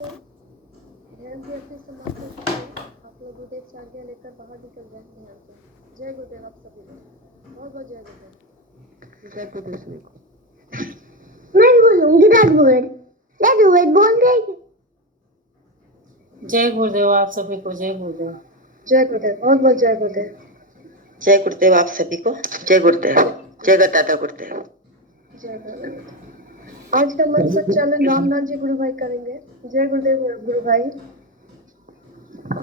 ध्यान से अपने समाप्त हो चुके हैं। आप लोग गुरुदेव चार्य लेकर बाहर निकल जाए ध्यान से। जय गुरुदेव आप सभी को। बहुत बहुत जय गुरुदेव। जय गुरुदेव सभी को। मैं बोलूंगी दादू बोल रहे हैं। जय गुरुदेव आप सभी को। जय गुरुदेव। जय गुरुदेव बहुत बहुत जय गुरुदेव। जय गुरुदेव आप सभी को। जय गुरुदेव। जय दादा गुरुदेव। जय गुरुदेव। आज का मंत्र संचालन रामनाथ जी गुरु भाई करेंगे। जय गुरुदेव गुरु भाई।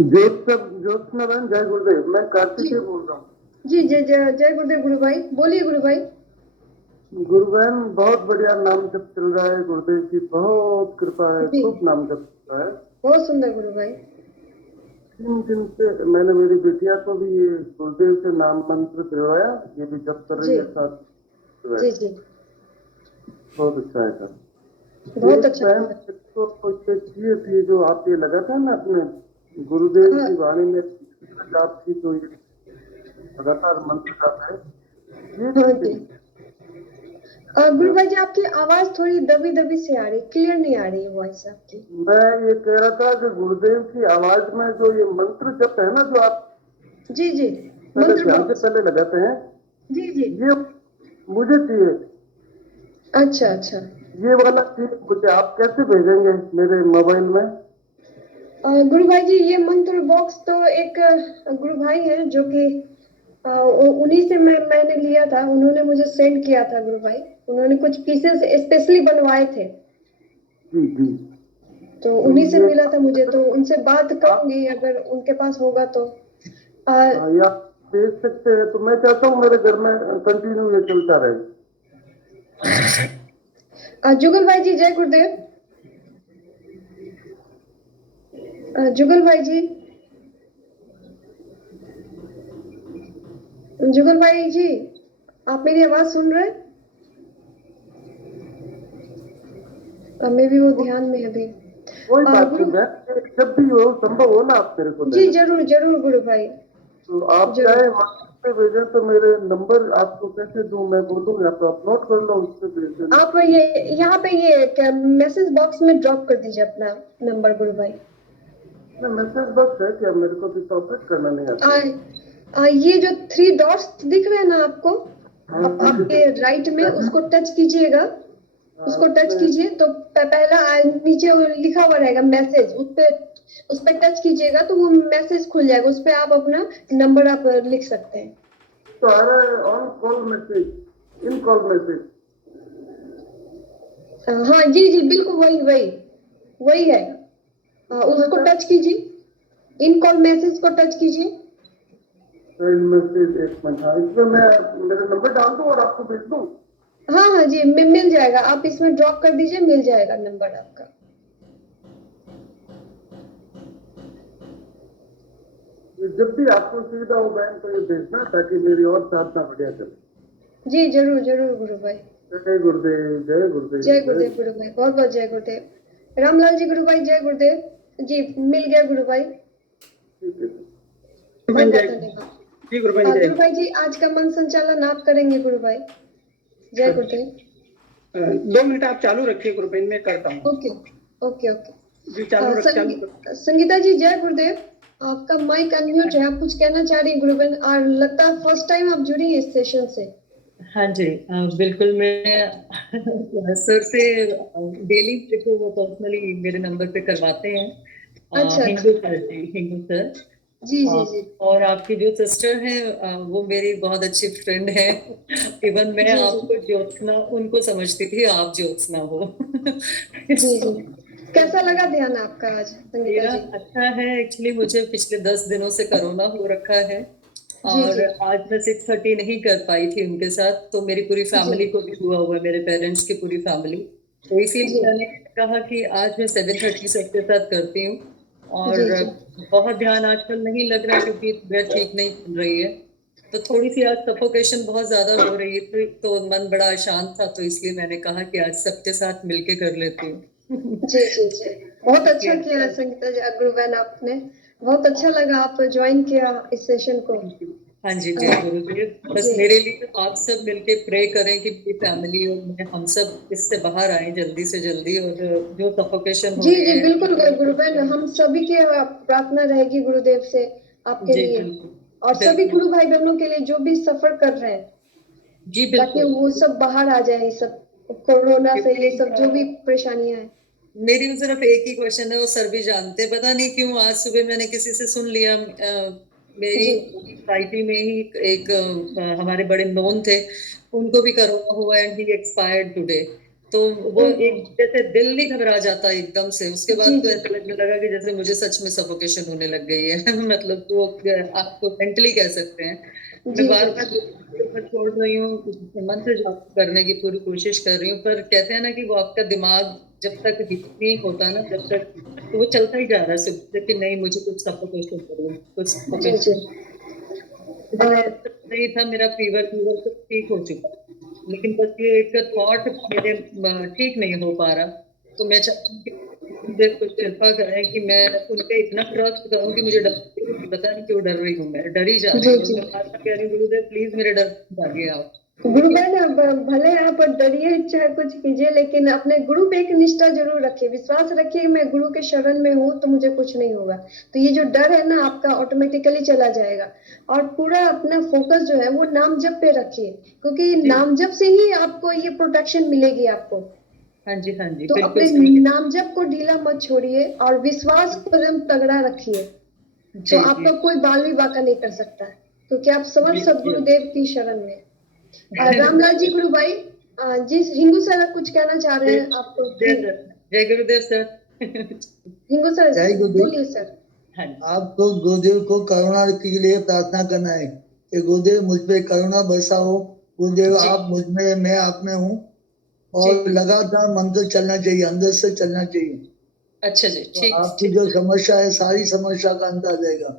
ज्योत्सनारायण जय गुरुदेव। मैं कार्तिक से बोल रहा हूँ। जी जय जय जय गुरुदेव गुरु भाई। बोलिए गुरु भाई। गुरुबहन बहुत बढ़िया नाम जप चल रहा है। गुरुदेव की बहुत कृपा है। खूब नाम जप चल रहा है। बहुत सुंदर गुरु भाई। 3 दिन से मैंने मेरी बेटिया को भी ये गुरुदेव से नाम मंत्र दिलवाया। ये भी जप कर रही है साथ। जी जी बहुत अच्छा है सर। बहुत अच्छा। तो चाहिए थी जो आप ये लगा था ना अपने गुरुदेव की वाणी में जाप थी, तो ये लगातार मंत्र जाप है ये। गुरु भाई जी आपकी आवाज थोड़ी दबी दबी से आ रही, क्लियर नहीं आ रही वॉइस आपकी। मैं ये कह रहा था कि गुरुदेव की आवाज में जो ये मंत्र जप है ना, जो आप जी जी पहले ध्यान से पहले लगाते हैं, जी जी ये मुझे चाहिए। अच्छा अच्छा ये वाला चीज मुझे आप कैसे भेजेंगे मेरे मोबाइल में? गुरु भाई जी ये मंत्र बॉक्स तो एक गुरु भाई है जो कि उन्हीं से मैंने लिया था। उन्होंने मुझे सेंड किया था गुरु भाई। उन्होंने कुछ पीसेस स्पेशली बनवाए थे। जी जी तो उन्हीं से मिला था मुझे। तो उनसे बात करूंगी अगर उनके पास होगा तो। या भेज सकते हैं तो मैं चाहता हूँ मेरे घर में कंटिन्यू ये चलता रहे। जुगल भाई जी जय गुरुदेव। जुगल भाई जी। जुगल भाई जी आप मेरी आवाज सुन रहे हैं? मैं भी वो ध्यान में अभी। कोई बात नहीं है, जब भी हो संभव हो ना आप मेरे को जी जरूर जरूर गुरु भाई। तो आप चाहे व्हाट्सएप पे भेजें तो मेरे नंबर आपको कैसे दूं? मैं बोलूंगा तो अपलोड कर लो उस पे भेज देना। आप ये यहाँ पे ये मैसेज बॉक्स में ड्रॉप कर दीजिए अपना नंबर गुरु भाई। मैसेज बॉक्स है क्या? मेरे को भी ऑपरेट करना नहीं आता। ये जो 3 डॉट्स दिख रहे हैं ना आपको, आपके राइट में, उसको टच कीजिएगा। उसको टच कीजिए तो पहला नीचे लिखा हुआ रहेगा मैसेज। उस पे टच कीजिएगा तो वो मैसेज खुल जाएगा। उस पे आप अपना नंबर आप लिख सकते हैं। तो आ रहा है on call message, in call message. हाँ जी जी बिल्कुल वही वही वही है। उसको टच कीजिए। इन कॉल मैसेज को टच कीजिए। मैसेज एक मिनट। हाँ, इसमें मैं मेरा नंबर डाल दूं और आपको भेज दूं? हाँ हाँ जी मिल जाएगा। आप इसमें ड्रॉप कर दीजिए, मिल जाएगा नंबर आपका। जब भी आपको सुविधा हो बहन तो ये भेजना, ताकि मेरी और साधना बढ़िया चले। जी जरूर जरूर गुरु भाई। जय गुरुदेव। जय गुरुदेव। जय गुरुदेव गुरु भाई। बहुत बहुत जय गुरुदेव। रामलाल जी गुरु भाई जय गुरुदेव जी। मिल गया गुरु भाई। ठीक है बहुत बहुत धन्यवाद। गुरु भाई जी आज का मंत्र संचालन आप करेंगे गुरु भाई। जय गुरुदेव। 2 मिनट आप चालू रखिए गुरुबेन, मैं करता हूँ। ओके ओके ओके जी चालू संगीता जी जय गुरुदेव। आपका माइक अनम्यूट है, आप कुछ कहना चाह रही हैं गुरुबेन? और लगता है फर्स्ट टाइम आप जुड़ी हैं इस सेशन से। हाँ जी बिल्कुल। मैं सर से डेली ट्रिप वो पर्सनली मेरे नंबर पे करवाते हैं। हिंदू सर जी जी जी। और आपकी जो सिस्टर है वो मेरी बहुत अच्छी फ्रेंड है। इवन मैं आपको ज्योत्सना उनको समझती थी, आप ज्योत्सना हो। जी जी कैसा लगा ध्यान आपका आज संगीता जी? अच्छा है। एक्चुअली मुझे पिछले 10 दिनों से कोरोना हो रखा है और आज मैं 6:30 नहीं कर पाई थी उनके साथ। तो मेरी पूरी फैमिली को भी हुआ हुआ, मेरे पेरेंट्स की पूरी फैमिली। तो इसीलिए मैंने कहा कि आज मैं 7:30 सबके साथ करती हूँ। और बहुत ध्यान आजकल नहीं लग रहा क्योंकि तबीयत ठीक नहीं चल रही है। तो थोड़ी सी आज सफोकेशन बहुत ज्यादा हो रही है, तो मन बड़ा अशांत था। तो इसलिए मैंने कहा कि आज सबके साथ मिलके कर लेती हूँ। जी जी जी बहुत अच्छा किया है संगीता जी। गुरु बहन आपने बहुत अच्छा लगा आप ज्वाइन किया इस सेशन को। हाँ जी, जय गुरुदेव। बस मेरे लिए आप सब मिलके प्रे करें कि मेरी फैमिली और मैं हम सब इससे बाहर आए जल्दी से जल्दी, और जो सफोकेशन हो जी रही जी है। बिल्कुल गुरुबहन, हम सभी की प्रार्थना रहेगी गुरुदेव से आपके जी लिए बिल्कुल, और सभी गुरु भाई बहनों के लिए जो भी सफर कर रहे हैं, जी ताकि बिल्कुल। वो सब बाहर आ जाए, ये सब कोरोना से, ये सब जो भी क्योंकि परेशानियां हैं। मेरी भी सिर्फ एक ही क्वेश्चन है, वो सर भी जानते हैं। पता नहीं क्यों आज सुबह मैंने किसी से सुन लिया, मेरी जी सोसाइटी में ही एक हमारे बड़े नोन थे, उनको भी कोरोना हुआ एंड ही एक्सपायर्ड टुडे। तो वो ओहो, एक जैसे दिल नहीं घबरा जाता एकदम से, उसके बाद जी तो जी ऐसा लगने लगा कि जैसे मुझे सच में सफोकेशन होने लग गई है। मतलब तो आपको मेंटली कह सकते हैं। मैं जी बार जी बार छोड़ रही हूँ, मंत्र जाप करने की पूरी कोशिश कर रही हूँ, पर कहते हैं ना कि वो आपका दिमाग जब तक हिट नहीं होता ना, जब तक तो वो चलता ही जा रहा है सुबह से कि नहीं मुझे कुछ सफोकेशन करो, कुछ जी जी सफोकेशन। मुझे ऐसा नहीं था, मेरा फीवर फीवर सब ठीक हो चुका, लेकिन बस ये एक थॉट मेरे ठीक नहीं हो पा रहा। तो मैं चाहती हूँ कि मुझे कुछ कृपा करें कि मैं उन पे इतना ट्रस्ट करूँ कि मुझे डर, पता नहीं क्यों डर रही हूँ, मैं डर ही जा रही जी हूँ। और जी मैं बार बार कह रही हूँ गुरुदेव प्लीज मेरे डर भागिए आप। गुरुबहन, अब भले आप डरिए चाहे कुछ कीजिए, लेकिन अपने गुरु पे एक निष्ठा जरूर रखिए, विश्वास रखिए मैं गुरु के शरण में हूँ तो मुझे कुछ नहीं होगा। तो ये जो डर है ना आपका ऑटोमेटिकली चला जाएगा, और पूरा अपना फोकस जो है वो नाम जप पे रखिए, क्योंकि जी नाम जप से ही आपको ये प्रोटेक्शन मिलेगी आपको। हाँ जी, हाँ जी तो बिल्कुल अपने सही है। नाम जप को ढीला मत छोड़िए और विश्वास को एकदम तगड़ा रखिए, तो जी जी आपका कोई बाल भी बांका नहीं कर सकता है, क्योंकि आप समझ जी जी। सदगुरुदेव की शरण में। रामलाल जी गुरु भाई, जी हिंगू सर कुछ कहना चाह रहे हैं आपको। जय सर, जय गुरुदेव सर। हिंगू सर जय गुरुदेव। बोलिए सर। हाँ जी आपको गुरुदेव को करुणा के लिए प्रार्थना करना है कि गुरुदेव मुझ पे करुणा बरसाओ। गुरुदेव जी आप मुझ में, मैं आप में हूँ। जी। और लगातार मंत्र चलना चाहिए, अंदर से चलना चाहिए। अच्छा जी, तो ठीक आपकी ठीक। जो समस्या है सारी समस्या का अंत आ जाएगा।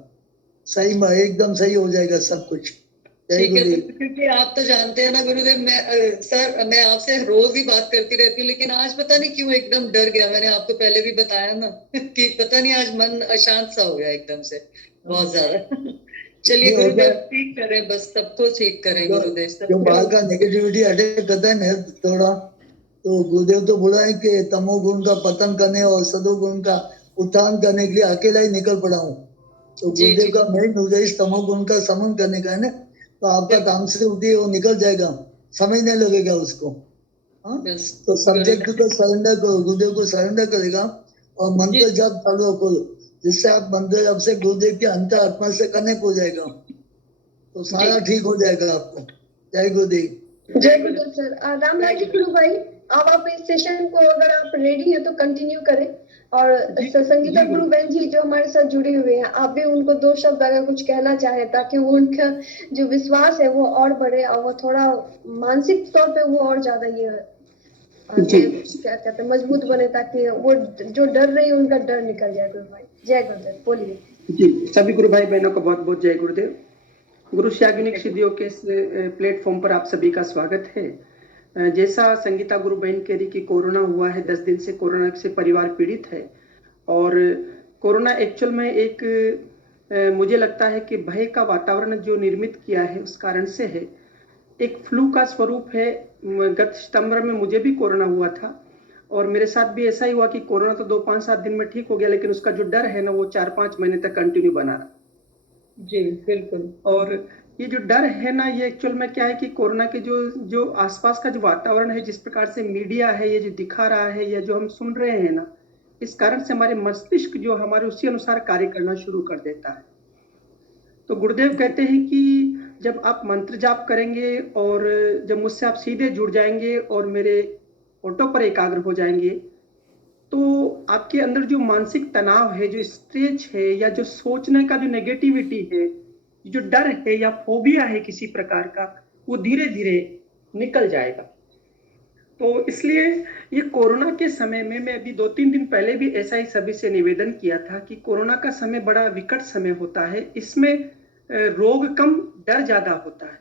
सही में एकदम सही हो जाएगा सब कुछ। जय ठीक है सर, गुरुदेव। क्योंकि आप तो जानते हैं ना गुरुदेव, मैं सर मैं आपसे रोज ही बात करती रहती हूँ, लेकिन आज पता नहीं क्यों एकदम डर गया। मैंने आपको पहले भी बताया ना कि पता नहीं आज मन अशांत सा हो गया एकदम से, बहुत ज्यादा। चलिए नहीं होता गुरुदेव है। ठीक करें, बस सबको ठीक करें जो गुरुदेव, जो सबको। बाहर का नेगेटिविटी अटैक करता है ना थोड़ा, तो गुरुदेव तो बोला है कि तमोगुण का पतन करने और सदोगुण का उत्थान करने के लिए अकेला ही निकल पड़ा हूँ। तो जी गुरुदेव जी का मेन उद्देश्य तमोगुण का समन करने का है ना। तो आपका बिल्कुल। तामसिक बुद्धि वो निकल जाएगा, समय नहीं लगेगा उसको। हाँ, बस तो सब्जेक्ट गुरुदेव। को सरेंडर करो, गुरुदेव को सरेंडर करेगा और जी मंत्र जप चालू रखो, जिससे आप मंत्र जप से गुरुदेव के अंतर आत्मा से कनेक्ट हो जाएगा, तो जी सारा ठीक हो जाएगा आपको। जय गुरुदेव। जय जय गुरुदेव गुरुदेव। सर। जय रामलाल जी गुरुदेव। गुरु भाई, अब आप इस सेशन को अगर आप रेडी हैं तो कंटिन्यू करें। और जी संगीता जी गुरु गुरु। बहन जी जो हमारे साथ जुड़ी हुई हैं, आप भी उनको दो शब्द अगर कुछ कहना चाहें, ताकि वो उनका जो विश्वास है वो और बढ़े और वो थोड़ा मानसिक तौर पे वो और ज्यादा ये जी क्या कहते हैं मजबूत बने, ताकि वो जो डर रही है उनका डर निकल जाए। गुरु भाई जय गुरुदेव, बोलिए। जी, सभी गुरु भाई बहनों को बहुत बहुत जय गुरुदेव। गुरु श्यागुनिक सिद्धियों के इस प्लेटफॉर्म पर आप सभी का स्वागत है। जैसा संगीता गुरु बहन कह रही कि कोरोना हुआ है, 10 दिन से कोरोना से परिवार पीड़ित है। और कोरोना एक्चुअल में एक मुझे लगता है कि भय का वातावरण जो निर्मित किया है उस कारण से है, एक फ्लू का स्वरूप है। गत सितंबर में मुझे भी कोरोना हुआ था और मेरे साथ भी ऐसा ही हुआ कि कोरोना तो 2-5-7 दिन में ठीक हो गया, लेकिन उसका जो डर है ना वो 4-5 महीने तक कंटिन्यू बना रहा। जी बिल्कुल। और ये जो डर है ना, ये एक्चुअल में क्या है कि कोरोना के जो जो आसपास का जो वातावरण है, जिस प्रकार से मीडिया है ये जो दिखा रहा है या जो हम सुन रहे हैं ना, इस कारण से हमारे मस्तिष्क जो हमारे उसी अनुसार कार्य करना शुरू कर देता है। तो गुरुदेव कहते हैं कि जब आप मंत्र जाप करेंगे और जब मुझसे आप सीधे जुड़ जाएंगे और मेरे ऑटो पर एकाग्र हो जाएंगे, तो आपके अंदर जो मानसिक तनाव है, जो स्ट्रेस है या जो सोचने का जो नेगेटिविटी है, जो डर है या फोबिया है किसी प्रकार का, वो धीरे धीरे निकल जाएगा। तो इसलिए ये कोरोना के समय में मैं अभी 2-3 दिन पहले भी ऐसा ही सभी से निवेदन किया था कि कोरोना का समय बड़ा विकट समय होता है, इसमें रोग कम डर ज्यादा होता है।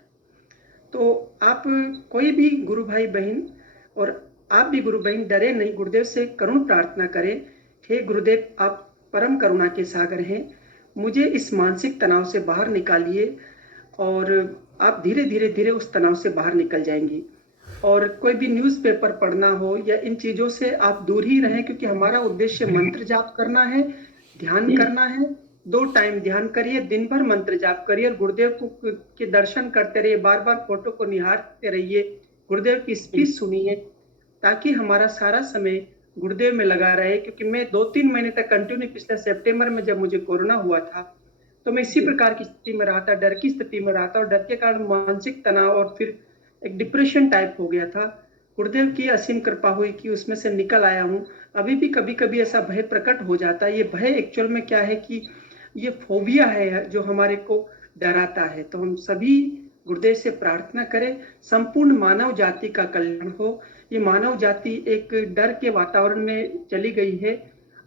तो आप कोई भी गुरु भाई बहन और आप भी गुरु बहन डरे नहीं, गुरुदेव से करुण प्रार्थना करें, हे गुरुदेव आप परम करुणा के सागर हैं, मुझे इस मानसिक तनाव से बाहर निकालिए और आप धीरे धीरे धीरे उस तनाव से बाहर निकल जाएंगी। और कोई भी न्यूज़पेपर पढ़ना हो या इन चीज़ों से आप दूर ही रहें, क्योंकि हमारा उद्देश्य मंत्र जाप करना है, ध्यान करना है। 2 टाइम ध्यान करिए, दिन भर मंत्र जाप करिए और गुरुदेव के दर्शन करते रहिए, बार बार फोटो को निहारते रहिए, गुरुदेव की स्पीच सुनिए, ताकि हमारा सारा समय गुरुदेव में लगा रहे। क्योंकि मैं 2-3 महीने तक कंटिन्यू, पिछले सितंबर में जब मुझे कोरोना हुआ था तो मैं इसी प्रकार की स्थिति में रहा था, डर की स्थिति में रहा था, और डर के कारण मानसिक तनाव और फिर एक डिप्रेशन टाइप हो गया था। गुरुदेव की असीम कृपा हुई कि उसमें से निकल आया हूँ। अभी भी कभी कभी ऐसा भय प्रकट हो जाता है। ये भय एक्चुअल में क्या है कि ये फोबिया है जो हमारे को डराता है। तो हम सभी गुरुदेव से प्रार्थना करें, संपूर्ण मानव जाति का कल्याण हो। ये मानव जाति एक डर के वातावरण में चली गई है,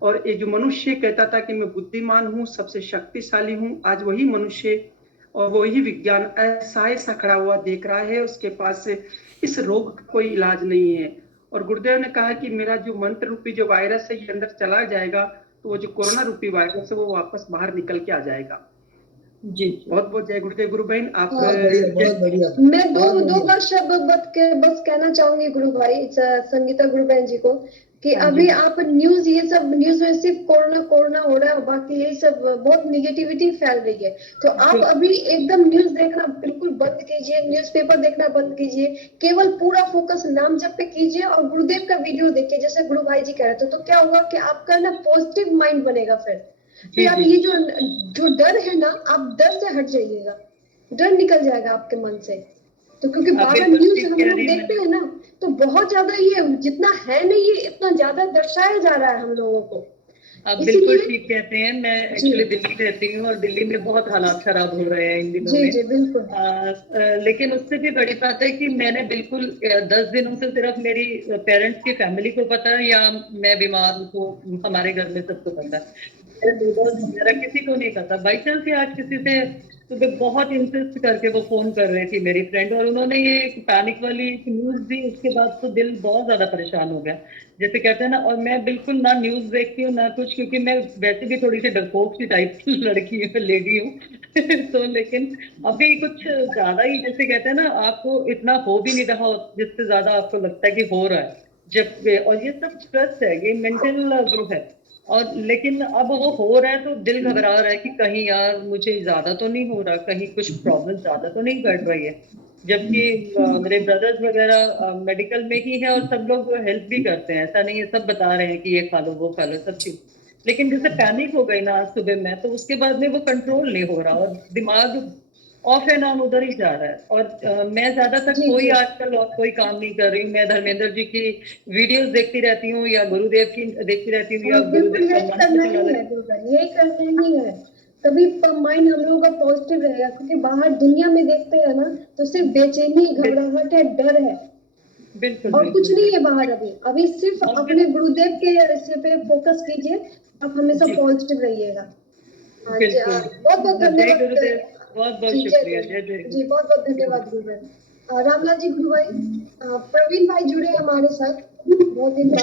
और ये जो मनुष्य कहता था कि मैं बुद्धिमान हूँ, सबसे शक्तिशाली हूँ, आज वही मनुष्य और वही विज्ञान ऐसा खड़ा हुआ देख रहा है, उसके पास इस रोग का कोई इलाज नहीं है। और गुरुदेव ने कहा कि मेरा जो मंत्र रूपी जो वायरस है ये अंदर चला जाएगा, तो वो जो कोरोना रूपी वायरस है वो वापस बाहर निकल के आ जाएगा। जी बहुत बहुत जय गुरुदेव। गुरु बहन आप बहुत बढ़िया, बहुत बढ़िया। मैं दो बार शब्द बस कहना चाहूंगी गुरु भाई, संगीता गुरु बहन जी को, कि हाँ अभी जी। आप न्यूज, ये सब न्यूज में सिर्फ कोरोना कोरोना हो रहा है, बाकी ये सब बहुत निगेटिविटी फैल रही है। तो आप अभी एकदम न्यूज देखना बिल्कुल बंद कीजिए, न्यूज़पेपर देखना बंद कीजिए, केवल पूरा फोकस नाम जप पे कीजिए और गुरुदेव का वीडियो देखिए, जैसे गुरु भाई जी कह रहे थे। तो क्या होगा कि आपका ना पॉजिटिव माइंड बनेगा। फिर आप ये जो डर है ना, आप डर से हट जाइएगा, डर निकल जाएगा आपके मन से। तो क्योंकि आप बाहर बिल्कुल न्यूज ठीक हम कह लोग रही हैं। देखते हैं ना, तो बहुत ज्यादा ये जितना है नहीं, ये इतना ज्यादा दर्शाया जा रहा है हम लोगों को। आप बिल्कुल इसीलिए ठीक कहते हैं। मैं जी एक्चुअली दिल्ली रहती हूँ और दिल्ली में बहुत हालात खराब हो रहे हैं इन दिनों जी में। जी बिल्कुल। लेकिन उससे भी बड़ी बात है कि मैंने बिल्कुल 10 दिनों से सिर्फ मेरी पेरेंट्स की फैमिली को पता है, या मैं बीमार हूँ, हमारे घर में सबको पता है, मेरे neighbors वगैरह किसी को नहीं पता। बाई चांस आज किसी से सुबह बहुत इंसिस्ट करके वो फोन कर रही थी मेरी फ्रेंड, और उन्होंने ये एक पैनिक वाली न्यूज दी, उसके बाद तो दिल बहुत ज्यादा परेशान हो गया, जैसे कहते हैं ना। और मैं बिल्कुल ना न्यूज देखती हूँ ना कुछ, क्योंकि मैं वैसे भी थोड़ी सी डरपोक सी टाइप की लड़की हूँ, लेडी हूँ तो लेकिन अभी कुछ ज्यादा ही, जैसे कहते हैं ना, आपको इतना हो भी नहीं रहा जिससे ज्यादा आपको लगता है कि हो रहा है। जब और ये सब स्ट्रेस है, ये मेंटल वो है। और लेकिन अब वो हो रहा है तो दिल घबरा रहा है कि कहीं यार मुझे ज्यादा तो नहीं हो रहा, कहीं कुछ प्रॉब्लम ज्यादा तो नहीं बढ़ रही है। जबकि मेरे ब्रदर्स वगैरह मेडिकल में ही है और सब लोग हेल्प भी करते हैं, ऐसा नहीं है, सब बता रहे हैं कि ये खा लो वो खा लो सब चीज। लेकिन जैसे पैनिक हो गई ना आज सुबह में, तो उसके बाद में वो कंट्रोल नहीं हो रहा और दिमाग ऑफ एंड ऑन उधर ही जा रहा है। और मैं ज्यादातर जी कोई जी आजकल और कोई काम नहीं कर रही हूँ। मैं धर्मेंद्र जी की वीडियोस देखती रहती हूँ, या गुरुदेव की देखती रहती हूँ, या हाँ बिल्कुल, गुरुदेव का यही मंत्र करना चला ही है लेती गुरु भाई, यही करना ही है। तभी माइंड हम लोगों का पॉजिटिव रहेगा, क्योंकि बाहर दुनिया में देखते हैं ना तो सिर्फ बेचैनी, हूँ। घबराहट है, डर है, बिल्कुल और कुछ बिल्कुल नहीं है बिल्कुल। बाहर। अभी सिर्फ और अपने गुरुदेव के इस पे फोकस कीजिए, आप हमेशा जी पॉजिटिव रहिएगा। हाँ जी, बिल्कुल। बहुत बहुत जय धन्यवाद। गुरुदेव, बहुत बहुत जी जय शुक्रिया। गुरु जय जय जी, बहुत बहुत धन्यवाद गुरु भाई। रामलाल जी गुरु भाई, प्रवीण भाई जुड़े हमारे साथ बहुत दिन जी बाद,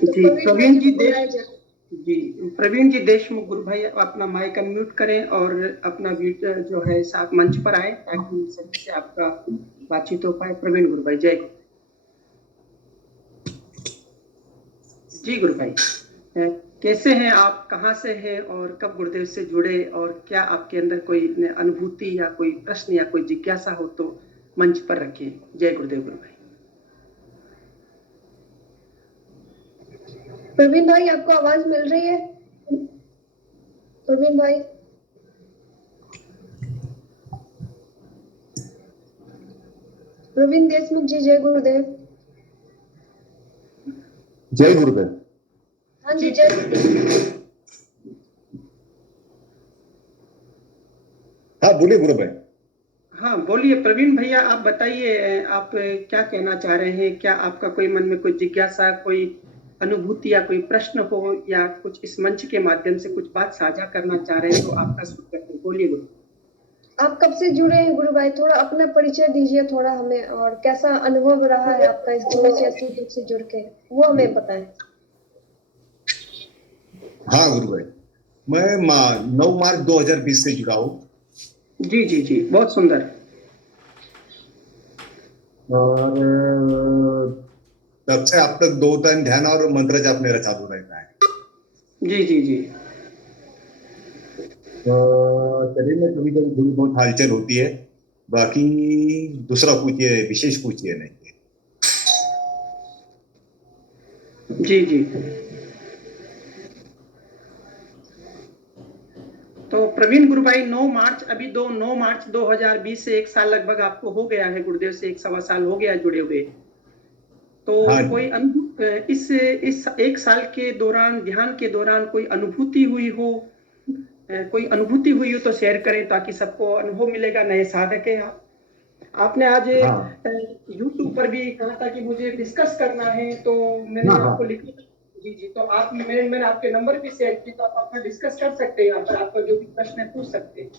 तो जी प्रवीण भाई प्रवीण जी जी को बुलाया जाए। जी प्रवीण जी देशमुख गुरु भाई, अपना माइक अनम्यूट करें और अपना वीडियो जो है साथ मंच पर आए, ताकि सभी से आपका बातचीत हो पाए। प्रवीण गुरु भाई, जय गुरु। जी गुरु भाई, कैसे हैं आप, कहाँ से हैं और कब गुरुदेव से जुड़े, और क्या आपके अंदर कोई अनुभूति या कोई प्रश्न या कोई जिज्ञासा हो तो मंच पर रखिए। जय गुरुदेव गुरु भाई। प्रवीण भाई, आपको आवाज मिल रही है? प्रवीण भाई, प्रवीण देशमुख जी, जय गुरुदेव। जय गुरुदेव। हाँ जी, जय गुरुदेव। हाँ बोलिए गुरु भाई। हाँ बोलिए प्रवीण भैया, आप बताइए, आप क्या कहना चाह रहे हैं? क्या आपका कोई मन में कोई जिज्ञासा, कोई अनुभूति या कोई प्रश्न हो, या कुछ इस मंच के माध्यम से कुछ बात साझा करना चाह रहे हैं, तो आपका स्वागत है। बोलिए गुरु। आप कब से जुड़े हैं गुरु भाई? थोड़ा अपना परिचय दीजिए थोड़ा हमें, और कैसा अनुभव रहा है आपका इस ग्रुप से जुड़ के, वो हमें बताएं। हाँ गुरु भाई, मैं 9 मार्च 2020 से जुड़ा हूँ। जी जी जी, बहुत सुंदर। और तब से अब तक 2 टाइम ध्यान और मंत्र जाप मेरा चालू रहता है। जी जी जी। शरीर में कभी कभी थोड़ी बहुत हलचल होती है, बाकी दूसरा कुछ ये विशेष कुछ ये नहीं है। जी जी। तो प्रवीण गुरु भाई, 9 मार्च 2020 से 1 साल लगभग आपको हो गया है, गुरुदेव से 1 सवा साल हो गया जुड़े हुए। तो हाँ कोई जी। इस 1 साल के दौरान, ध्यान के दौरान कोई अनुभूति हुई हो, कोई अनुभूति हुई हो तो शेयर करें, ताकि सबको अनुभव मिलेगा, नए साधक है आप। आपने आज हाँ यूट्यूब पर भी कहा था कि मुझे डिस्कस करना है, तो मैंने हाँ आपको हाँ लिखा। जी जी, तो आप मैंने आपके नंबर भी शेयर किया, तो आप अपना डिस्कस कर सकते हैं, यहाँ पर आपका जो भी प्रश्न है पूछ सकते हैं।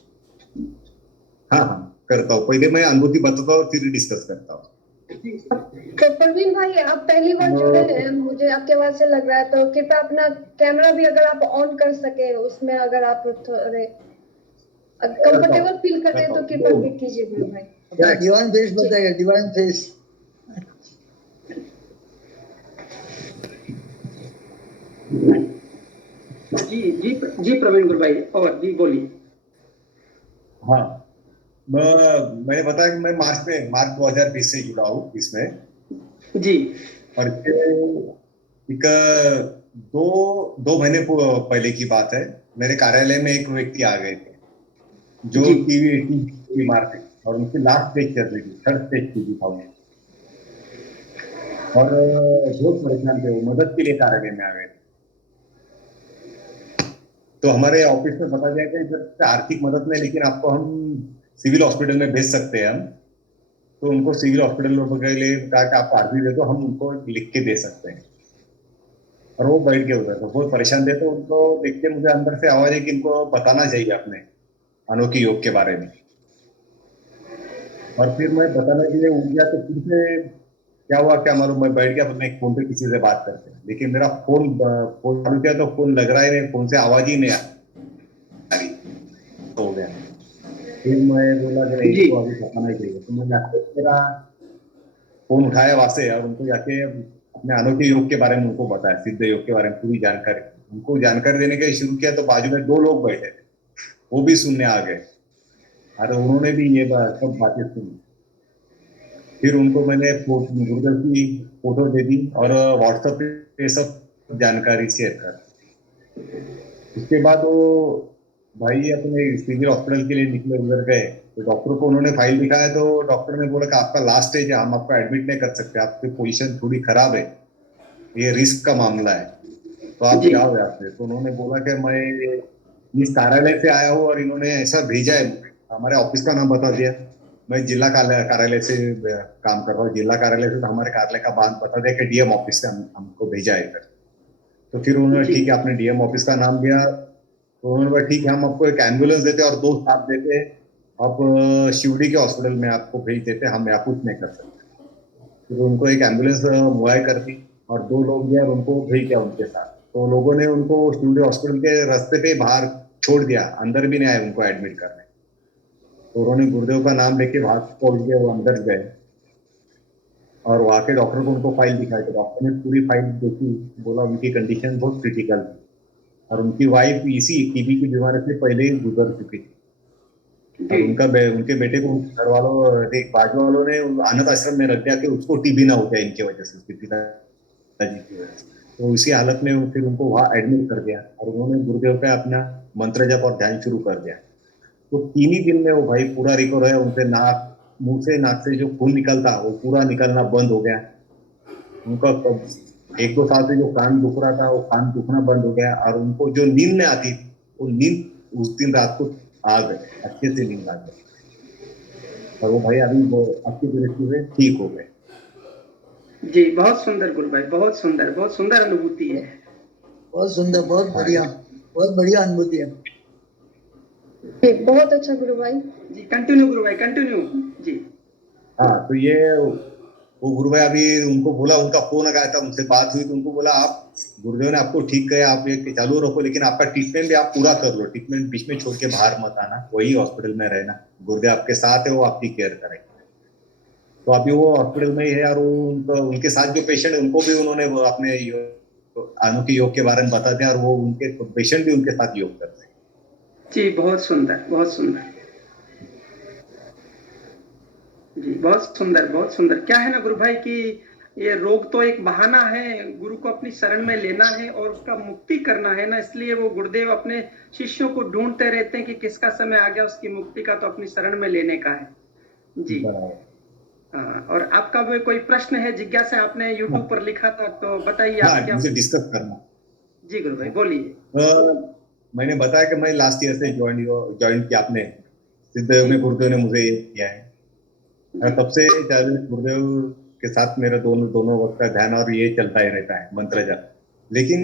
हाँ हाँ, करता हूँ। पहले मैं अनुभूति बताता हूँ, फिर डिस्कस करता हूँ। तो प्रवीण भाई, आप पहली बार जुड़े हैं, मुझे आपके आवाज से लग रहा है, तो कृपया अपना कैमरा भी अगर आप ऑन कर सके, उसमें अगर आप थोड़े कंफर्टेबल फील कर रहे हैं तो कृपया कीजिए गुरु भाई। अपना डिवाइन फेस बताइए, डिवाइन फेस। जी जी जी प्रवीण गुरु भाई, और जी बोलिए। हाँ, मैंने बताया कि मैं मार्च 2020 से जुड़ा हूँ इसमें। जी और एक 2 महीने पहले की बात है, मेरे कार्यालय में एक व्यक्ति आ गए थे जो जी टीवी बीमार थे, और उनकी लास्ट स्टेज चल रही थी, 3rd स्टेज टीबी था उनकी। और बहुत परेशान थे, वो मदद के लिए कार्यालय में आ गए थे। तो हमारे ऑफिस में बता दिया कि जब आर्थिक मदद नहीं, लेकिन आपको हम सिविल हॉस्पिटल में भेज सकते हैं हम। तो उनको सिविल हॉस्पिटल के लिए कहा कि आप आरती दे दो, हम उनको लिख के दे सकते हैं। और वो बैठ के उधर तो बहुत परेशान थे, तो उनको देख के मुझे अंदर से आवाज है कि इनको बताना चाहिए अपने अनोखी योग के बारे में। और फिर मैं बताने के लिए उठ गया, तो फिर से क्या हुआ क्या मालूम, मैं बैठ गया, मैं फोन पे किसी से बात करते हैं, लेकिन मेरा फोन चालू किया तो फोन लग रहा ही नहीं, फोन से आवाज ही नहीं आ रही। तो हो गया। फिर मैं बोला कि नहीं, जी इसको अभी बताना ही चाहिए। तो मैं जाके मेरा फोन उठाया वहां से, और उनको जाके अपने अनोखे योग के बारे में उनको बताया, सिद्ध योग के बारे में पूरी जानकारी उनको जानकारी देने के शुरू किया। तो बाजू में 2 लोग बैठे थे, वो भी सुनने आ गए, और उन्होंने भी ये सब बातें सुनी। फिर उनको मैंने गुरुदेव की फोटो दे दी और व्हाट्सएप पे सब जानकारी शेयर कर। उसके बाद वो भाई अपने सिविल हॉस्पिटल के लिए निकले, उधर गए, तो डॉक्टर को उन्होंने फाइल दिखाया, तो डॉक्टर ने बोला कि आपका लास्ट स्टेज है, हम आपको एडमिट नहीं कर सकते, आपकी पोजीशन थोड़ी खराब है, ये रिस्क का मामला है, तो आप जी जाओ यहाँ से। तो उन्होंने बोला कि मैं इस कार्यालय से आया हूँ और इन्होंने ऐसा भेजा है, हमारे ऑफिस का नाम बता दिया। मैं जिला कार्यालय से काम कर रहा हूँ, जिला कार्यालय से, तो हमारे कार्यालय का बात बता दिया कि डीएम ऑफिस से हमको भेजा है इधर। तो फिर उन्होंने जी ठीक है, आपने डीएम ऑफिस का नाम दिया, तो उन्होंने बोला ठीक है, हम आपको एक एम्बुलेंस देते और 2 स्टाफ देते, आप शिवड़ी के हॉस्पिटल में आपको भेज देते, हम यहाँ कुछ नहीं कर सकते। फिर उनको एक एम्बुलेंस मुहैया कर दी, और 2 लोग गए और उनको भेज दिया उनके साथ। तो लोगों ने उनको शिवड़ी हॉस्पिटल के रास्ते पे बाहर छोड़ दिया, अंदर भी नहीं आए उनको एडमिट करने। तो उन्होंने गुरुदेव का नाम लेके बाहर पहुंच गए, वो अंदर गए, और वहां के डॉक्टर को उनको फाइल दिखाई, तो डॉक्टर ने पूरी फाइल देखी, बोला उनकी कंडीशन बहुत क्रिटिकल थी, और उनकी वाइफ इसी टीबी की बीमारी से पहले ही गुजर चुकी थी। और जी उनके बेटे को घर वालों, बाजू वालों ने अनाथ आश्रम में रख दिया कि उसको टीबी ना हो जाए इनकी वजह से, उसके पिताजी की वजह से। तो इसी हालत में फिर उनको वहां एडमिट कर दिया, और उन्होंने गुरुदेव का अपना मंत्र जप और ध्यान शुरू कर दिया। तो 3 ही दिन में वो भाई पूरा रिकवर है, उनसे मुंह से नाक से जो खून निकलता वो पूरा निकलना बंद हो गया। उनका 1-2 साल से जो कान दुख रहा था, वो कान दुखना बंद हो गया, और उनको जो नींद में आती थी, वो नींद उस दिन रात को आ गए, अच्छे से नींद आ गई, और वो भाई अभी वो अच्छी दृष्टि से ठीक हो गए। जी, बहुत सुंदर गुरु भाई, बहुत सुंदर अनुभूति है। बहुत सुंदर, बहुत हाँ बढ़िया, बहुत बढ़िया अनुभूति है। बहुत अच्छा गुरु भाई। जी कंटिन्यू गुरु भाई, कंटिन्यू। जी हाँ, तो ये वो गुरु भाई अभी उनको बोला, उनका फोन आया था, उनसे बात हुई, तो उनको बोला आप गुरुदेव ने आपको ठीक किया, आप ये चालू रखो, लेकिन आपका ट्रीटमेंट भी आप पूरा कर लो, ट्रीटमेंट बीच में छोड़ के बाहर मत आना, वही हॉस्पिटल में रहना, गुरुदेव आपके साथ है, वो आपकी केयर करेंगे। तो अभी वो हॉस्पिटल में ही है, और उनको उनके साथ जो पेशेंट है उनको भी उन्होंने वो अपने अनोखी योग के बारे में बताते हैं, और वो उनके पेशेंट भी उनके साथ योग करते हैं। जी बहुत सुंदर, बहुत सुंदर जी, बहुत सुंदर, बहुत सुंदर। क्या है ना गुरु भाई कि ये रोग तो एक बहाना है, गुरु को अपनी शरण में लेना है और उसका मुक्ति करना है ना, इसलिए वो गुरुदेव अपने शिष्यों को ढूंढते रहते हैं कि किसका समय आ गया उसकी मुक्ति का, तो अपनी शरण में लेने का है जी। हाँ, और आपका भी कोई प्रश्न है, जिज्ञासा आपने YouTube पर लिखा था, तो बताइए आप हाँ, क्या। मुझे डिस्कस करना। जी गुरु भाई बोलिए। मैंने बताया कि मैं लास्ट ईयर से ज्वाइन किया, आपने सिद्धयोग में गुरुदेव ने मुझे ये किया है, तब से गुरुदेव के साथ मेरा दोनों वक्त का ध्यान और ये चलता ही रहता है, मंत्र जप। लेकिन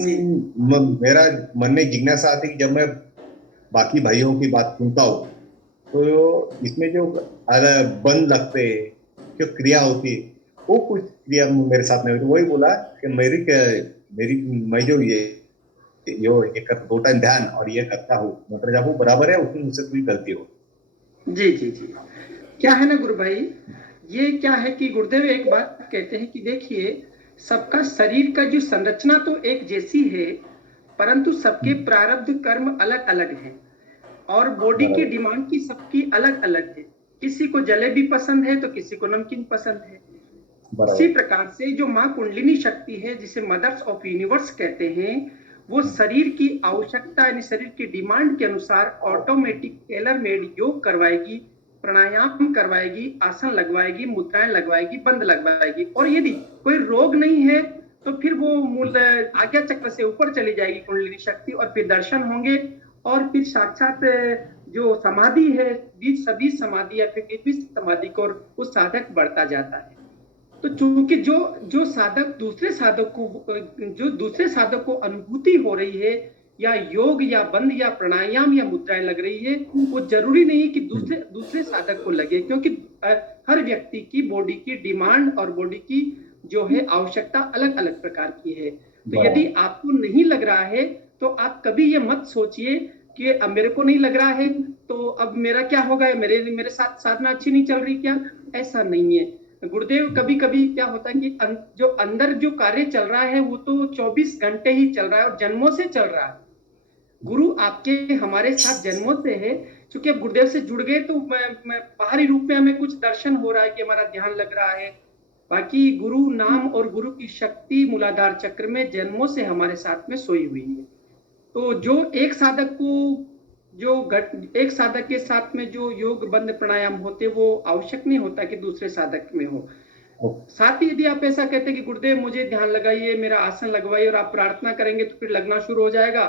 मेरा मन में जिज्ञासा आती है कि जब मैं बाकी भाइयों की बात सुनता हूँ तो इसमें जो बंद लगते जो क्रिया होती है, वो कुछ क्रिया मेरे साथ नहीं होती। वही बोला कि मैं जो ये कर 2 टाइम ध्यान और ये करता हूँ मंत्र जप, वो बराबर है, उसमें मुझसे कोई गलती हो। जी जी जी, क्या है ना गुरु भाई, ये क्या है कि गुरुदेव एक बात कहते हैं कि देखिए, सबका शरीर का जो संरचना तो एक जैसी है, परंतु सबके प्रारब्ध कर्म अलग अलग हैं, और बॉडी की डिमांड की सबकी अलग अलग है। किसी को जलेबी पसंद है तो किसी को नमकीन पसंद है। इसी प्रकार से जो माँ कुंडलिनी शक्ति है, जिसे मदर्स ऑफ यूनिवर्स कहते हैं, वो शरीर की आवश्यकता यानी शरीर की डिमांड के अनुसार ऑटोमेटिक टेलर मेड योग करवाएगी, प्राणायाम करवाएगी, आसन लगवाएगी, मुद्राएं लगवाएगी, बंद लगवाएगी। और यदि कोई रोग नहीं है तो फिर वो मूल आज्ञा चक्र से ऊपर चली जाएगी कुंडलिनी शक्ति, और फिर दर्शन होंगे, और फिर साक्षात जो समाधि है, बीज सभी समाधि या फिर बीज समाधि को वो साधक बढ़ता जाता है। तो चूंकि जो साधक दूसरे साधक को अनुभूति हो रही है, या योग या बंद या प्राणायाम या मुद्राएं लग रही है, वो जरूरी नहीं कि दूसरे साधक को लगे, क्योंकि हर व्यक्ति की बॉडी की डिमांड और बॉडी की जो है आवश्यकता अलग अलग प्रकार की है। तो यदि आपको नहीं लग रहा है तो आप कभी ये मत सोचिए कि अब मेरे को नहीं लग रहा है तो अब मेरा क्या होगा, मेरे साथ साधना अच्छी नहीं चल रही क्या, ऐसा नहीं है। गुरुदेव कभी कभी क्या होता है कि जो अंदर जो कार्य चल रहा है वो तो 24 घंटे ही चल रहा है और जन्मों से चल रहा है। गुरु आपके हमारे साथ जन्मों से है, क्योंकि अब गुरुदेव से जुड़ गए तो मैं बाहरी रूप में हमें कुछ दर्शन हो रहा है कि हमारा ध्यान लग रहा है, बाकी गुरु नाम और गुरु की शक्ति मूलाधार चक्र में जन्मों से हमारे साथ में सोई हुई है। तो जो एक साधक के साथ में जो योग बंद प्राणायाम होते, वो आवश्यक नहीं होता कि दूसरे साधक में हो। साथ ही यदि आप ऐसा कहते हैं कि गुरुदेव मुझे ध्यान लगाइए, मेरा आसन लगवाइए, और आप प्रार्थना करेंगे तो फिर लगना शुरू हो जाएगा,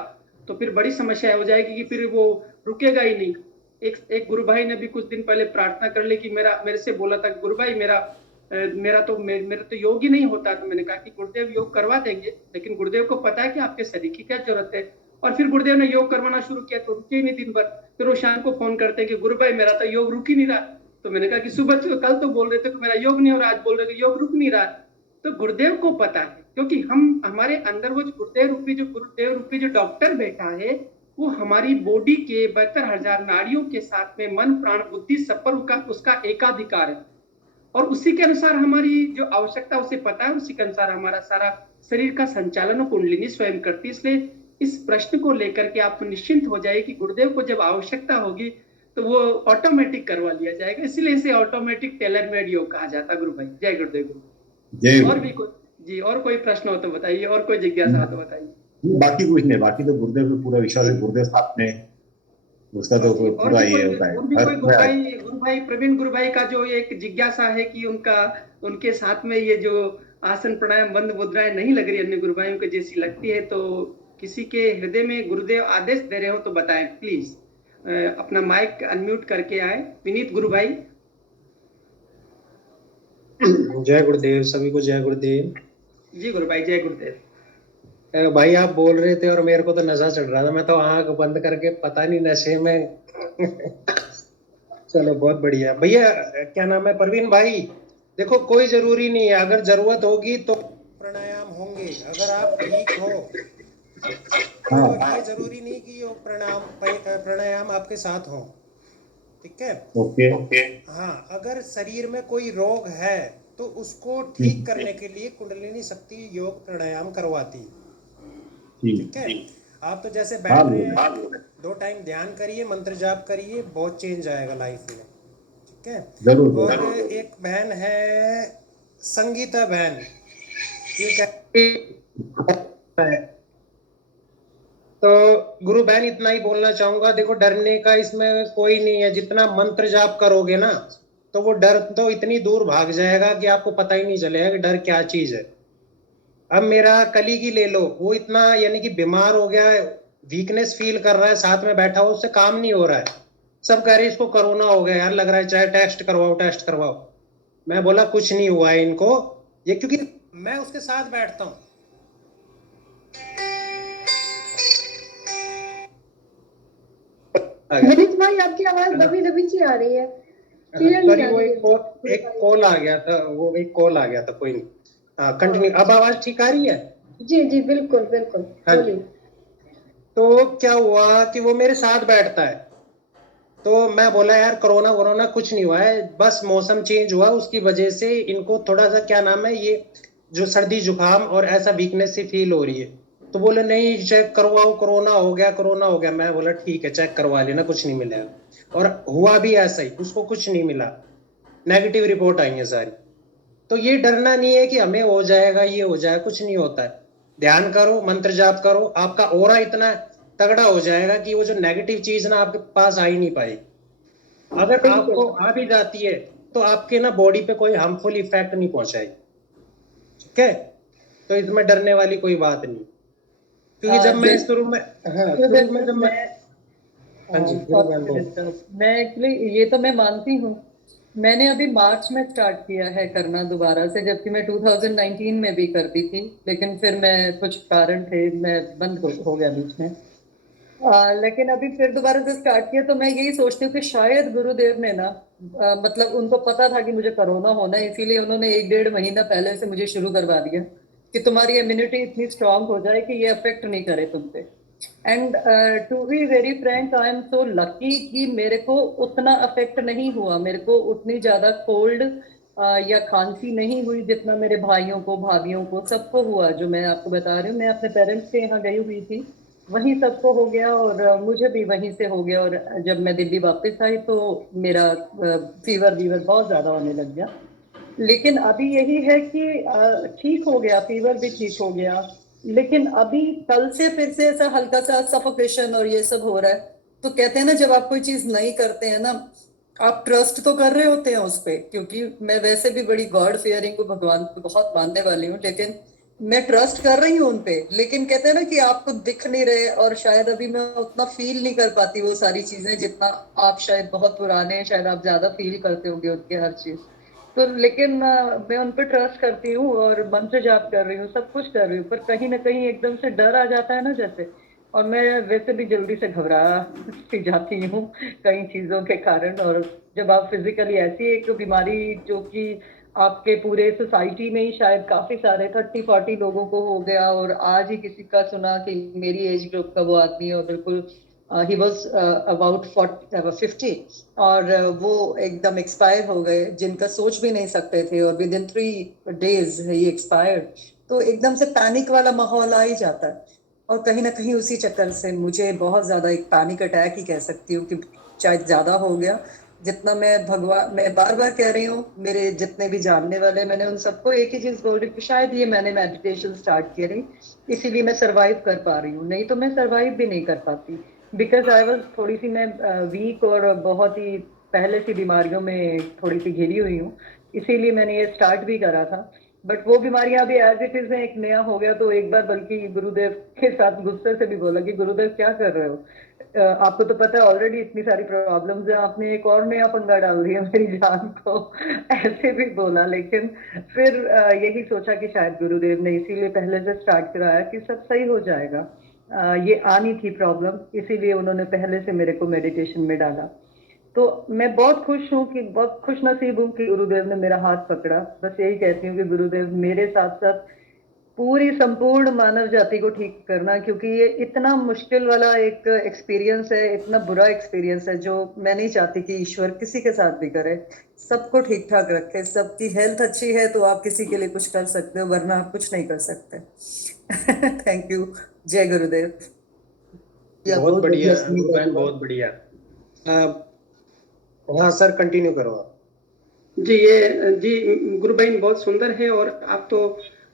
तो फिर बड़ी समस्या हो जाएगी कि फिर वो रुकेगा ही नहीं। एक गुरु भाई ने भी कुछ दिन पहले प्रार्थना कर ली कि मेरे से बोला था गुरु भाई मेरा तो योग ही नहीं होता। तो मैंने कहा कि गुरुदेव योग करवा देंगे, लेकिन गुरुदेव को पता है कि आपके शरीर की क्या जरूरत है। और फिर गुरुदेव ने योग करवाना शुरू किया तो रुके ही नहीं दिन भर। फिर वो शाम को फोन करते कि गुरु भाई मेरा तो योग रुक ही नहीं रहा। तो मैंने कहा कि सुबह कल तो बोल रहे थे कि मेरा योग नहीं हो रहा, आज बोल रहे थे योग रुक नहीं रहा। तो गुरुदेव को पता है, क्योंकि हमारे अंदर वो गुरुदेव रूपी जो डॉक्टर बैठा है, वो हमारी बॉडी के 72,000 नाड़ियों के साथ में मन प्राण बुद्धि सब पर उसका एकाधिकार है, और उसी के अनुसार हमारी जो आवश्यकता उसे पता है, उसी के अनुसार हमारा सारा शरीर का संचालन कुंडलिनी स्वयं करती है। इसलिए इस प्रश्न को लेकर के आप निश्चिंत हो जाइए कि गुरुदेव को जब आवश्यकता होगी तो वो ऑटोमेटिक करवा लिया जाएगा। इसलिए इसे ऑटोमेटिक टेलर मेड योग कहा जाता है। गुरु भाई जय गुरुदेव। और भी और कोई प्रश्न हो तो बताइए, और कोई जिज्ञासा हो तो बताइए। बाकी कुछ नहीं, बाकी तो गुरुदेव पे पूरा विश्वास है, गुरुदेव साथ में उसका तो पूरा ये होता है। गुरु भाई प्रवीण गुरु भाई का जो एक जिज्ञासा है कि उनके साथ में ये जो आसन प्राणायाम बंद मुद्राएं नहीं लग रही, अन्य गुरु भाइयों को जैसी लगती है, तो किसी के हृदय में गुरुदेव आदेश दे रहे हो तो बताएं प्लीज। अपना माइक अनम्यूट करके आए विनीत गुरु भाई। जय गुरुदेव, सभी को जय गुरुदेव। जी गुरु भाई जय गुरुदेव। भाई आप बोल रहे थे और मेरे को तो नशा चढ़ रहा था, मैं तो आंख बंद करके पता नहीं नशे में चलो बहुत बढ़िया। भैया क्या नाम है, परवीन भाई, देखो कोई जरूरी नहीं है, अगर जरूरत होगी तो प्राणायाम होंगे होंगे, अगर आप ठीक हो तो हाँ ये जरूरी नहीं कि योग प्राणायाम आपके साथ हो। ठीक है। ओके हाँ, अगर शरीर में कोई रोग है तो उसको ठीक करने के लिए कुंडलिनी शक्ति योग प्राणायाम करवाती है। ठीक है। आप तो जैसे हाँ बैठ रहे बोलो। हैं, 2 टाइम ध्यान करिए, मंत्र जाप करिए, बहुत चेंज आएगा लाइफ में। ठीक है। जरूर और जरूर। एक बहन है, संगीता बहन, ये क्या, तो गुरु बहन इतना ही बोलना चाहूंगा, देखो डरने का इसमें कोई नहीं है। जितना मंत्र जाप करोगे ना तो वो डर तो इतनी दूर भाग जाएगा कि आपको पता ही नहीं चलेगा कि डर क्या चीज है। अब मेरा कलीग ही ले लो, वो इतना यानी कि बीमार हो गया है, वीकनेस फील कर रहा है, साथ में बैठा हो, उससे काम नहीं हो रहा है। सब कह रहे हैं इसको कोरोना हो गया यार, लग रहा है चाहे टेस्ट करवाओ टेस्ट करवाओ। मैं बोला कुछ नहीं हुआ है इनको, ये क्योंकि मैं उसके साथ बैठता हूँ। विनीत भाई आपकी आवाज दबी दबी सी आ रही है, क्लियर नहीं सॉरी, आ वो रही एक कॉल आ गया था, वो एक कॉल आ गया था, कोई नहीं। कंटिन्यू। अब आवाज ठीक आ रही है? जी जी बिल्कुल बिल्कुल, हाँ जी। बोलिए। तो क्या हुआ कि वो मेरे साथ बैठता है, तो मैं बोला यार कोरोना वोरोना कुछ नहीं हुआ है, बस मौसम चेंज हुआ उसकी वजह से इनको थोड़ा सा क्या नाम है ये जो सर्दी जुकाम और ऐसा वीकनेस सी फील हो रही है। तो बोले नहीं चेक करवाओ, कोरोना हो गया कोरोना हो गया। मैं बोला ठीक है चेक करवा लेना, कुछ नहीं मिलेगा। और हुआ भी ऐसा ही, उसको कुछ नहीं मिला, नेगेटिव रिपोर्ट आई है सारी। तो ये डरना नहीं है कि हमें हो जाएगा ये हो जाएगा, कुछ नहीं होता है। ध्यान करो, मंत्र जाप करो, आपका ऑरा इतना तगड़ा हो जाएगा कि वो जो नेगेटिव चीज ना आपके पास आ ही नहीं पाएगी। अगर आपको आ भी जाती है तो आपके ना बॉडी पे कोई हार्मफुल इफेक्ट नहीं पहुंचाएगी। ठीक है। तो इसमें डरने वाली कोई बात नहीं, क्योंकि जब मैं शुरू में, हाँ शुरू में जब मैं, हाँ जी गुरु बहन बोलो। मैं एक्चुअली ये तो मैं मानती हूँ, मैंने अभी मार्च में स्टार्ट किया है करना दोबारा से, जबकि मैं 2019 में भी करती थी, लेकिन फिर मैं कुछ कारण थे मैं बंद हो गया बीच में। लेकिन अभी फिर दोबारा से स्टार्ट किया, तो मैं यही सोचती हूँ कि शायद गुरुदेव ने ना मतलब उनको पता था कि मुझे कोरोना होना है, इसीलिए उन्होंने 1-1.5 महीना पहले से मुझे शुरू करवा दिया कि तुम्हारी इम्यूनिटी इतनी स्ट्रांग हो जाए कि ये अफेक्ट नहीं करे तुम पे। And to be very frank, I am so lucky कि मेरे को उतना अफेक्ट नहीं हुआ, मेरे को उतनी ज्यादा कोल्ड या खांसी नहीं हुई जितना मेरे भाइयों को भाभीियों को सबको हुआ। जो मैं आपको बता रही हूँ, मैं अपने पेरेंट्स के यहाँ गई हुई थी, वहीं सबको हो गया और मुझे भी वहीं से हो गया। और जब मैं दिल्ली वापस आई तो मेरा फीवर वीवर बहुत ज्यादा होने लग गया। लेकिन अभी यही है कि ठीक हो गया, फीवर भी ठीक हो गया। लेकिन अभी कल से फिर से ऐसा हल्का सा सफोकेशन और ये सब हो रहा है। तो कहते हैं ना, जब आप कोई चीज नहीं करते हैं ना, आप ट्रस्ट तो कर रहे होते हैं उस पे, क्योंकि मैं वैसे भी बड़ी गॉड फेयरिंग को, भगवान को बहुत मानने वाली हूँ, लेकिन मैं ट्रस्ट कर रही हूँ उन पे। लेकिन कहते हैं ना कि आपको दिख नहीं रहे, और शायद अभी मैं उतना फील नहीं कर पाती वो सारी चीजें जितना आप शायद बहुत पुराने हैं, शायद आप ज्यादा फील करते होंगे उनके हर चीज। तो लेकिन मैं उन पर ट्रस्ट करती हूँ और मंत्र जाप कर रही हूँ, सब कुछ कर रही हूँ, पर कहीं ना कहीं एकदम से डर आ जाता है ना जैसे। और मैं वैसे भी जल्दी से घबरा सी जाती हूँ कई चीजों के कारण। और जब आप फिजिकली ऐसी एक बीमारी जो कि आपके पूरे सोसाइटी में ही शायद काफी सारे 30-40 लोगों को हो गया, और आज ही किसी का सुना कि मेरी एज ग्रुप का वो आदमी है और बिल्कुल ही वॉज अबाउट 50, और वो एकदम एक्सपायर हो गए, जिनका सोच भी नहीं सकते थे, और with in 3 days he expired. तो एकदम से पैनिक वाला माहौल आ ही जाता है। और कहीं ना कहीं उसी चक्कर से मुझे बहुत ज्यादा एक पैनिक अटैक ही कह सकती हूँ कि शायद ज्यादा हो गया। जितना मैं बार बार कह रही हूँ, मेरे जितने भी जानने वाले, मैंने उन सबको एक ही चीज बोल रही हूँ कि शायद ये मैंने मेडिटेशन स्टार्ट किया नहीं, इसीलिए मैं सरवाइव कर पा रही हूँ, नहीं तो मैं सरवाइव भी नहीं कर पाती। बिकॉज आई वॉज थोड़ी सी मैं वीक और बहुत ही पहले सी बीमारियों में थोड़ी सी घिरी हुई हूँ, इसीलिए मैंने ये स्टार्ट भी करा था। बट वो बीमारियां अभी एज इट इज एक नया हो गया। तो एक बार बल्कि गुरुदेव के साथ गुस्से से भी बोला कि गुरुदेव क्या कर रहे हो, आपको तो पता है ऑलरेडी इतनी सारी प्रॉब्लम्स है, आपने एक और नया पंगा डाल दिया मेरी जान को। ऐसे भी बोला, लेकिन फिर यही सोचा कि शायद गुरुदेव ने इसीलिए पहले से स्टार्ट कराया कि सब सही हो जाएगा। ये आनी थी प्रॉब्लम, इसीलिए उन्होंने पहले से मेरे को मेडिटेशन में डाला। तो मैं बहुत खुश हूँ कि बहुत खुश नसीब हूँ कि गुरुदेव ने मेरा हाथ पकड़ा। बस यही कहती हूँ कि गुरुदेव मेरे साथ साथ पूरी संपूर्ण मानव जाति को ठीक करना, क्योंकि ये इतना मुश्किल वाला एक एक्सपीरियंस है, इतना बुरा एक्सपीरियंस है जो मैं नहीं चाहती कि ईश्वर किसी के साथ भी करे। सबको ठीक ठाक रखे, सबकी हेल्थ अच्छी है तो आप किसी के लिए कुछ कर सकते हो, वरना आप कुछ नहीं कर सकते। Thank you. जय गुरुदेव। बहुत बढ़िया गुरुबहन, बहुत बढ़िया। हाँ सर, कंटिन्यू करो आप। जी गुरु बहन बहुत सुंदर है, और आप तो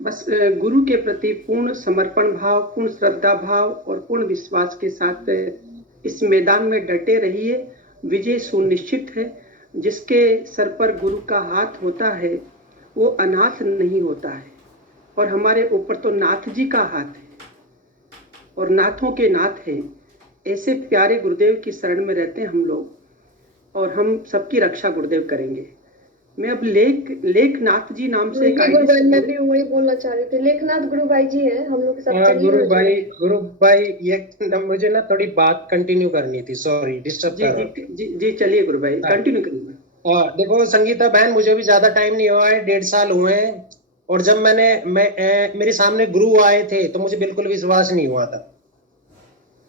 बस गुरु के प्रति पूर्ण समर्पण भाव, पूर्ण श्रद्धा भाव और पूर्ण विश्वास के साथ इस मैदान में डटे रहिए। विजय सुनिश्चित है। जिसके सर पर गुरु का हाथ होता है वो अनाथ नहीं होता है, और हमारे ऊपर तो नाथ जी का हाथ है और नाथों के नाथ है। ऐसे प्यारे गुरुदेव की शरण में रहते हैं हम लोग, और हम सबकी रक्षा गुरुदेव करेंगे। मैं अब लेखनाथ जी नाम से एक गुरु भाई, मैं भी वही बोलना चाह रही थी। लेखनाथ गुरु भाई जी हैं, हम लोग सब गुरु भाई ये मुझे ना थोड़ी बात कंटिन्यू करनी थी, सॉरी डिस्टर्ब कर रहा हूं। जी चलिए गुरु भाई, कंटिन्यू करिए। देखो संगीता बहन, मुझे भी ज्यादा टाइम नहीं हुआ है, 1.5 साल हुए हैं, और जब मेरे सामने गुरु आए थे तो मुझे बिल्कुल विश्वास नहीं हुआ था।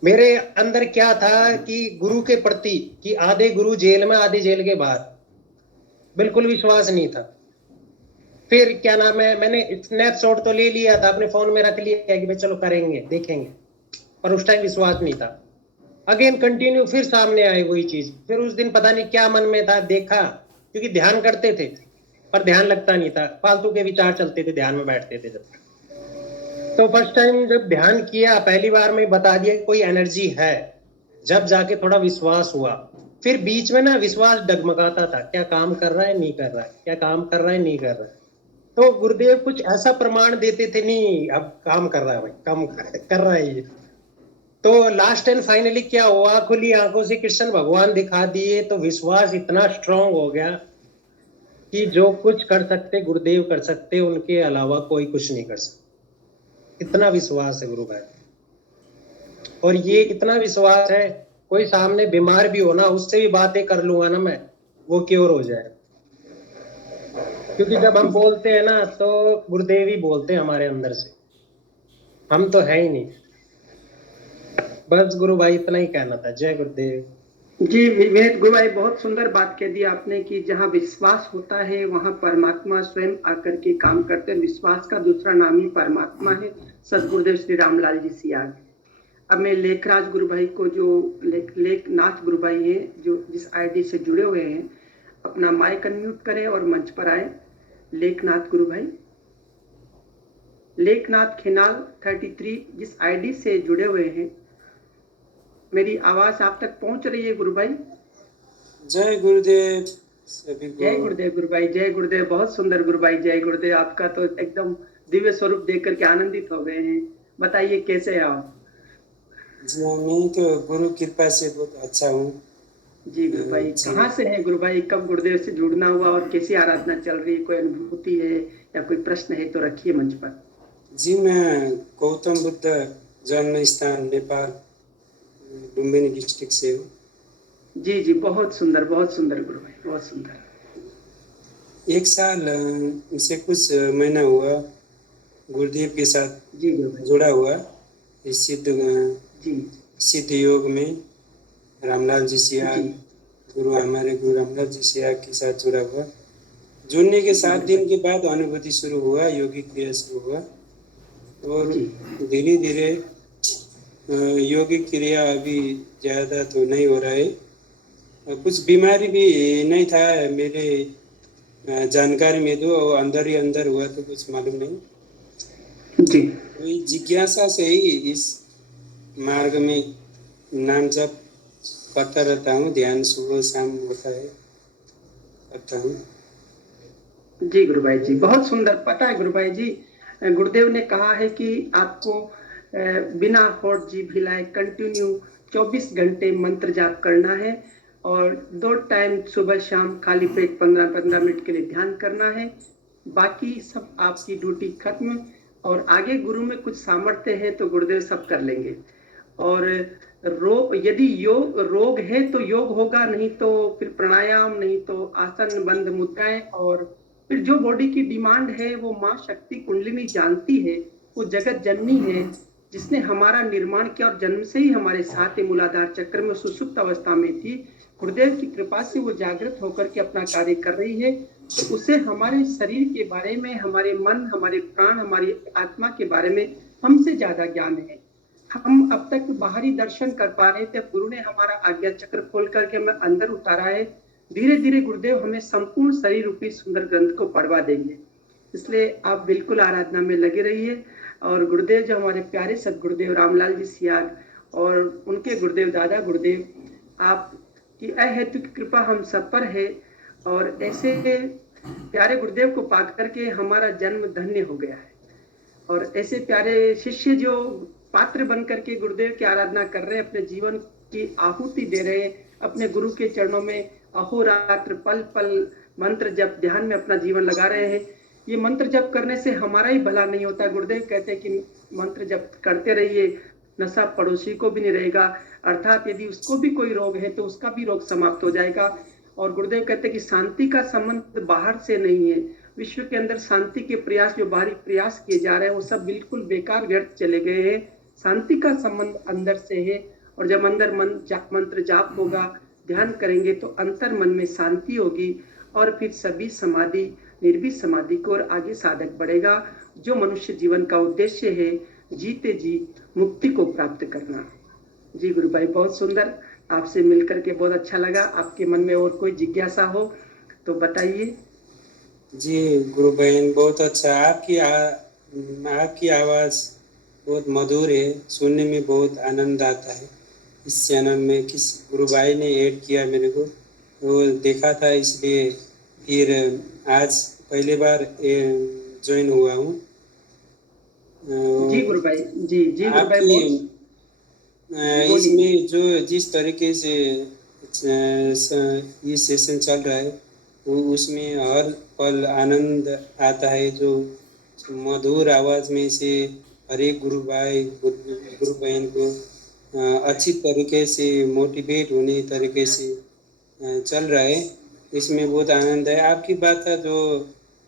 मेरे अंदर क्या था कि गुरु के प्रति कि आधे गुरु जेल में, आधे जेल के बाहर, बिल्कुल विश्वास नहीं था। फिर क्या नाम है, मैंने स्नैपशॉट तो ले लिया था, अपने फोन में रख लिया कि भाई चलो करेंगे देखेंगे, पर उस टाइम विश्वास नहीं था। अगेन कंटिन्यू फिर सामने आए वही चीज। फिर उस दिन पता नहीं क्या मन में था, देखा, क्योंकि ध्यान करते थे पर ध्यान लगता नहीं था, फालतू के विचार चलते थे ध्यान में बैठते थे। जब तो फर्स्ट टाइम जब ध्यान किया, पहली बार में बता दिया कि कोई एनर्जी है, जब जाके थोड़ा विश्वास हुआ। फिर बीच में ना विश्वास डगमगाता था, क्या काम कर रहा है नहीं कर रहा है, क्या काम कर रहा है नहीं कर रहा है। तो गुरुदेव कुछ ऐसा प्रमाण देते थे, नहीं अब काम कर रहा है भाई, काम कर रहा है ये। तो लास्ट एंड फाइनली क्या हुआ, खुली आंखों से कृष्ण भगवान दिखा दिए, तो विश्वास इतना स्ट्रांग हो गया कि जो कुछ कर सकते गुरुदेव कर सकते, उनके अलावा कोई कुछ नहीं कर सकता। इतना विश्वास है गुरु भाई, और ये इतना विश्वास है, कोई सामने बीमार भी हो ना, उससे भी बातें कर लूंगा ना मैं, वो क्योर हो जाए। क्योंकि जब हम बोलते हैं ना तो गुरुदेव ही बोलते हैं हमारे अंदर से, हम तो है ही नहीं। बस गुरु भाई इतना ही कहना था। जय गुरुदेव। जी विवेक गुरु भाई, बहुत सुंदर बात कह दी आपने कि जहाँ विश्वास होता है वहाँ परमात्मा स्वयं आकर के काम करते हैं। विश्वास का दूसरा नाम ही परमात्मा है। सदगुरुदेव श्री रामलाल जी सियाग। अब मैं लेखराज गुरु भाई को, जो लेखनाथ गुरु भाई हैं, जो जिस आईडी से जुड़े हुए हैं, अपना माइक अनम्यूट करें और मंच पर आए। लेखनाथ गुरु भाई, लेखनाथ खिनाल 33 जिस आईडी से जुड़े हुए हैं, मेरी आवाज आप तक पहुंच रही है गुरु भाई? जय गुरुदेव सभी को। जय गुरुदेव गुरु भाई, जय गुरुदेव। बहुत सुंदर गुरु भाई, जय गुरुदेव। आपका तो एकदम दिव्य स्वरूप देख करके आनंदित हो गए हैं। बताइए कैसे हैं आप? जी मैं तो गुरु कृपा से बहुत अच्छा हूँ। जी गुरु भाई, कहाँ से हैं गुरु भाई? कब गुरुदेव से जुड़ना हुआ और कैसी आराधना चल रही है? कोई अनुभूति है या कोई प्रश्न है तो रखिए मंच पर। जी मैं गौतम बुद्ध जन्म स्थान नेपाल लुम्बिनी डिस्ट्रिक्ट से हूँ। जी बहुत सुंदर गुरु भाई, बहुत सुंदर। 1 साल से कुछ महीना हुआ गुरुदेव के साथ जी जुड़ा हुआ इस सिद्ध योग में। रामलाल जी सियाग हमारे गुरु रामलाल जी सियाग के साथ जुड़ा हुआ। जुड़ने के 7 दिन के बाद अनुभूति शुरू हुआ, योगिक क्रिया शुरू हुआ, और धीरे धीरे योगिक क्रिया अभी ज़्यादा तो नहीं हो रहा है। कुछ बीमारी भी नहीं था मेरे जानकारी में, तो अंदर ही अंदर हुआ, तो कुछ मालूम नहीं। जी वही जिज्ञासा से ही इस मार्ग में नाम जप करता रहता हूँ, ध्यान सुबह शाम होता है, करता हूँ। जी गुरु भाई जी, बहुत सुंदर। पता है गुरु भाई जी, गुरुदेव ने कहा है कि आपको बिना होठ जीभ हिलाए कंटिन्यू 24 घंटे मंत्र जाप करना है, और 2 टाइम सुबह शाम खाली पेट 15-15 मिनट के लिए ध्यान करना है। बाकी सब आपकी ड्यूटी खत्म, और आगे गुरु में कुछ सामर्थ्य है तो गुरुदेव सब कर लेंगे। और यदि रोग है तो योग होगा, नहीं तो फिर प्राणायाम, नहीं तो आसन बंद मुद्राएं, और फिर जो बॉडी की डिमांड है वो माँ शक्ति कुंडलिनी जानती है, वो जगत जननी है जिसने हमारा निर्माण किया और जन्म से ही हमारे साथ मूलाधार चक्र में सुसुप्त अवस्था में थी। गुरुदेव की कृपा से वो जागृत होकर के अपना कार्य कर रही है। तो उसे हमारे शरीर के बारे में, हमारे मन, हमारे प्राण, हमारी आत्मा के बारे में हमसे ज्यादा ज्ञान है। हम अब तक बाहरी दर्शन कर पा रहे थे, गुरु ने हमारा आज्ञा चक्र खोल करके हमें अंदर उतारा है। धीरे धीरे गुरुदेव हमें संपूर्ण शरीर रूपी सुंदर ग्रंथ को पढ़वा देंगे। इसलिए आप बिल्कुल आराधना में लगे रहिए। और गुरुदेव जो हमारे प्यारे सदगुरुदेव रामलाल जी सियाग और उनके गुरुदेव दादा गुरुदेव, आपकी अहेतु की कृपा हम सब पर है। और ऐसे प्यारे गुरुदेव को पा करके हमारा जन्म धन्य हो गया है। और ऐसे प्यारे शिष्य जो पात्र बन करके गुरुदेव की आराधना कर रहे हैं, अपने जीवन की आहुति दे रहे हैं, अपने गुरु के चरणों में अहोरात्र पल पल मंत्र जप ध्यान में अपना जीवन लगा रहे हैं। ये मंत्र जप करने से हमारा ही भला नहीं होता। गुरुदेव कहते हैं कि मंत्र जप करते रहिए, नशा पड़ोसी को भी नहीं रहेगा, अर्थात यदि उसको भी कोई रोग है तो उसका भी रोग समाप्त हो जाएगा। और गुरुदेव कहते हैं कि शांति का संबंध बाहर से नहीं है। विश्व के अंदर शांति के प्रयास, जो बाहरी प्रयास किए जा रहे हैं, वो सब बिल्कुल बेकार व्यर्थ चले गए हैं। शांति का संबंध अंदर से है। और जब अंदर मंत्र जाप होगा, ध्यान करेंगे तो अंतर मन में शांति होगी और फिर सभी समाधि, निर्भीक समाधि की ओर आगे साधक बढ़ेगा। जो मनुष्य जीवन का उद्देश्य है, जीते जी मुक्ति को प्राप्त करना। जी गुरु भाई, बहुत सुंदर, आपसे मिलकर के बहुत अच्छा लगा। आपके मन में और कोई जिज्ञासा हो तो बताइए। जी गुरु बहन, बहुत अच्छा। आपकी आवाज़ बहुत मधुर है, सुनने में बहुत आनंद आता है। इस चैनल में किस गुरु भाई ने ऐड किया मेरे को, वो देखा था, इसलिए फिर आज पहली बार ज्वाइन हुआ हूँ। जी गुरु भाई, जी गुरु भाई, इसमें जो जिस तरीके से ये सेशन चल रहा है, वो उसमें हर पल आनंद आता है। जो मधुर आवाज़ में से हर एक गुरु भाई गुरु बहन को अच्छी तरीके से मोटिवेट होने तरीके से चल रहा है, इसमें बहुत आनंद है। आपकी बात है जो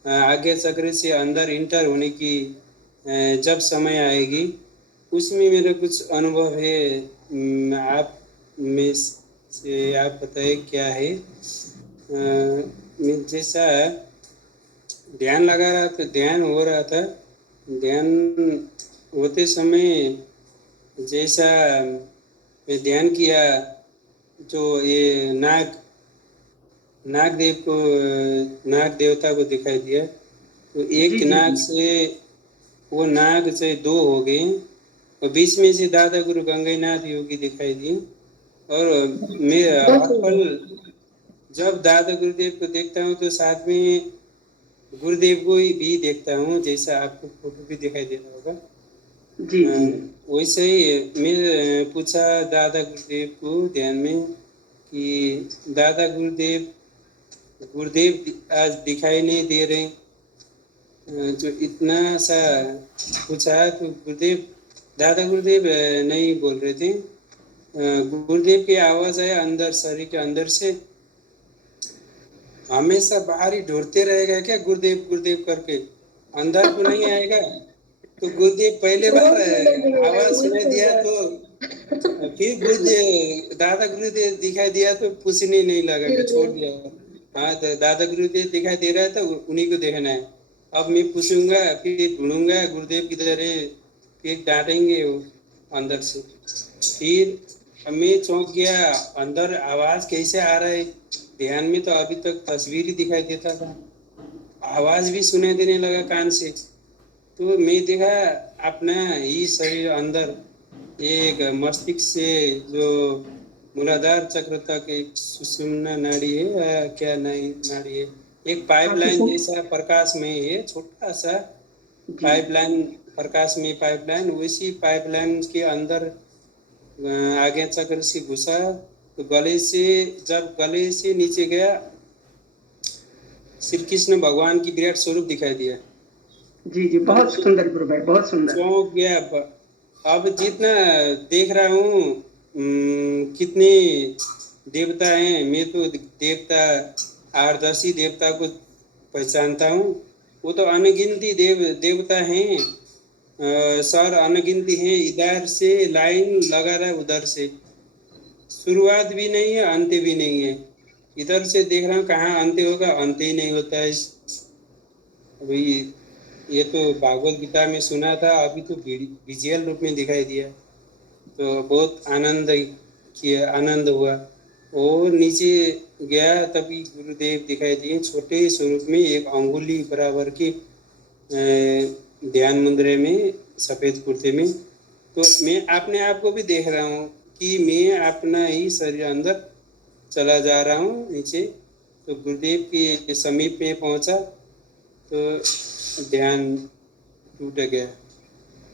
आगे चक्र से अंदर इंटर होने की जब समय आएगी, उसमें मेरा कुछ अनुभव है। आप में से आप बताइए क्या है। मैं जैसा ध्यान लगा रहा था, ध्यान हो रहा था, ध्यान होते समय जैसा मैं ध्यान किया, जो ये नाग देवता को दिखाई दिया। तो एक नाग से वो नाग से दो हो गए और बीच में से दादा गुरु गंगानाथ योगी दिखाई दिए। और मैं हर पल जब दादा गुरुदेव को देखता हूँ तो साथ में गुरुदेव को भी देखता हूँ, जैसा आपको फोटो भी दिखाई दे रहा होगा। जी वैसे ही मैं पूछा दादा गुरुदेव को ध्यान में कि दादा गुरुदेव आज दिखाई नहीं दे रहे। जो इतना सा पूछा तो दादा गुरुदेव नहीं बोल रहे थे। गुरुदेव की आवाज़ आया अंदर, शरीर के अंदर से। हमेशा बाहर ही ढूंढते रहेगा क्या गुरुदेव गुरुदेव करके, अंदर को नहीं आएगा। तो गुरुदेव पहले बार आवाज सुनाई दिया तो फिर दादा गुरुदेव दिखाई दिया तो पूछने नहीं लगा कि छोड़ दिया। हाँ, तो दादा गुरुदेव दिखाई दे रहा है तो उन्हीं को देखना है। अब मैं पूछूंगा, फिर ढूंढूंगा गुरुदेव किधर है, फिर डांटेंगे वो अंदर से। फिर मैं चौंक गया, अंदर आवाज कैसे आ रहा है। ध्यान में तो अभी तक तस्वीर ही दिखाई देता था, आवाज भी सुनाई देने लगा कान से। तो मैं देखा अपना ही शरीर अंदर एक मस्तिष्क से जो मूलाधार चक्र तक एक सुषुम्ना नाड़ी है, क्या नाड़ी है, एक पाइपलाइन जैसा प्रकाश में है, छोटा सा पाइपलाइन, प्रकाश में पाइपलाइन। उसी पाइपलाइन के अंदर आगे चक्र से घुसा तो जब गले से नीचे गया, श्री कृष्ण भगवान की विराट स्वरूप दिखाई दिया। जी बहुत सुंदर गुरु भाई, बहुत सुंदर। चौंक गया। अब जितना देख रहा हूँ कितने देवता हैं, मैं तो देवता 8-10 ही देवता को पहचानता हूँ। वो तो अनगिनती देवता हैं। सर अनगिनती हैं, इधर से लाइन लगा रहा है, उधर से शुरुआत भी नहीं है, अंत भी नहीं है। इधर से देख रहा हूँ कहाँ अंत होगा, अंत ही नहीं होता है। अभी ये तो भागवत गीता में सुना था, अभी तो विजुअल रूप में दिखाई दिया, तो बहुत आनंद हुआ। और नीचे गया तभी गुरुदेव दिखाई दिए, छोटे स्वरूप में, एक अंगुली बराबर की ध्यान मुद्रे में, सफेद कुर्ते में। तो मैं अपने आप को भी देख रहा हूँ कि मैं अपना ही शरीर अंदर चला जा रहा हूँ नीचे। तो गुरुदेव के समीप में पहुंचा तो ध्यान टूट गया।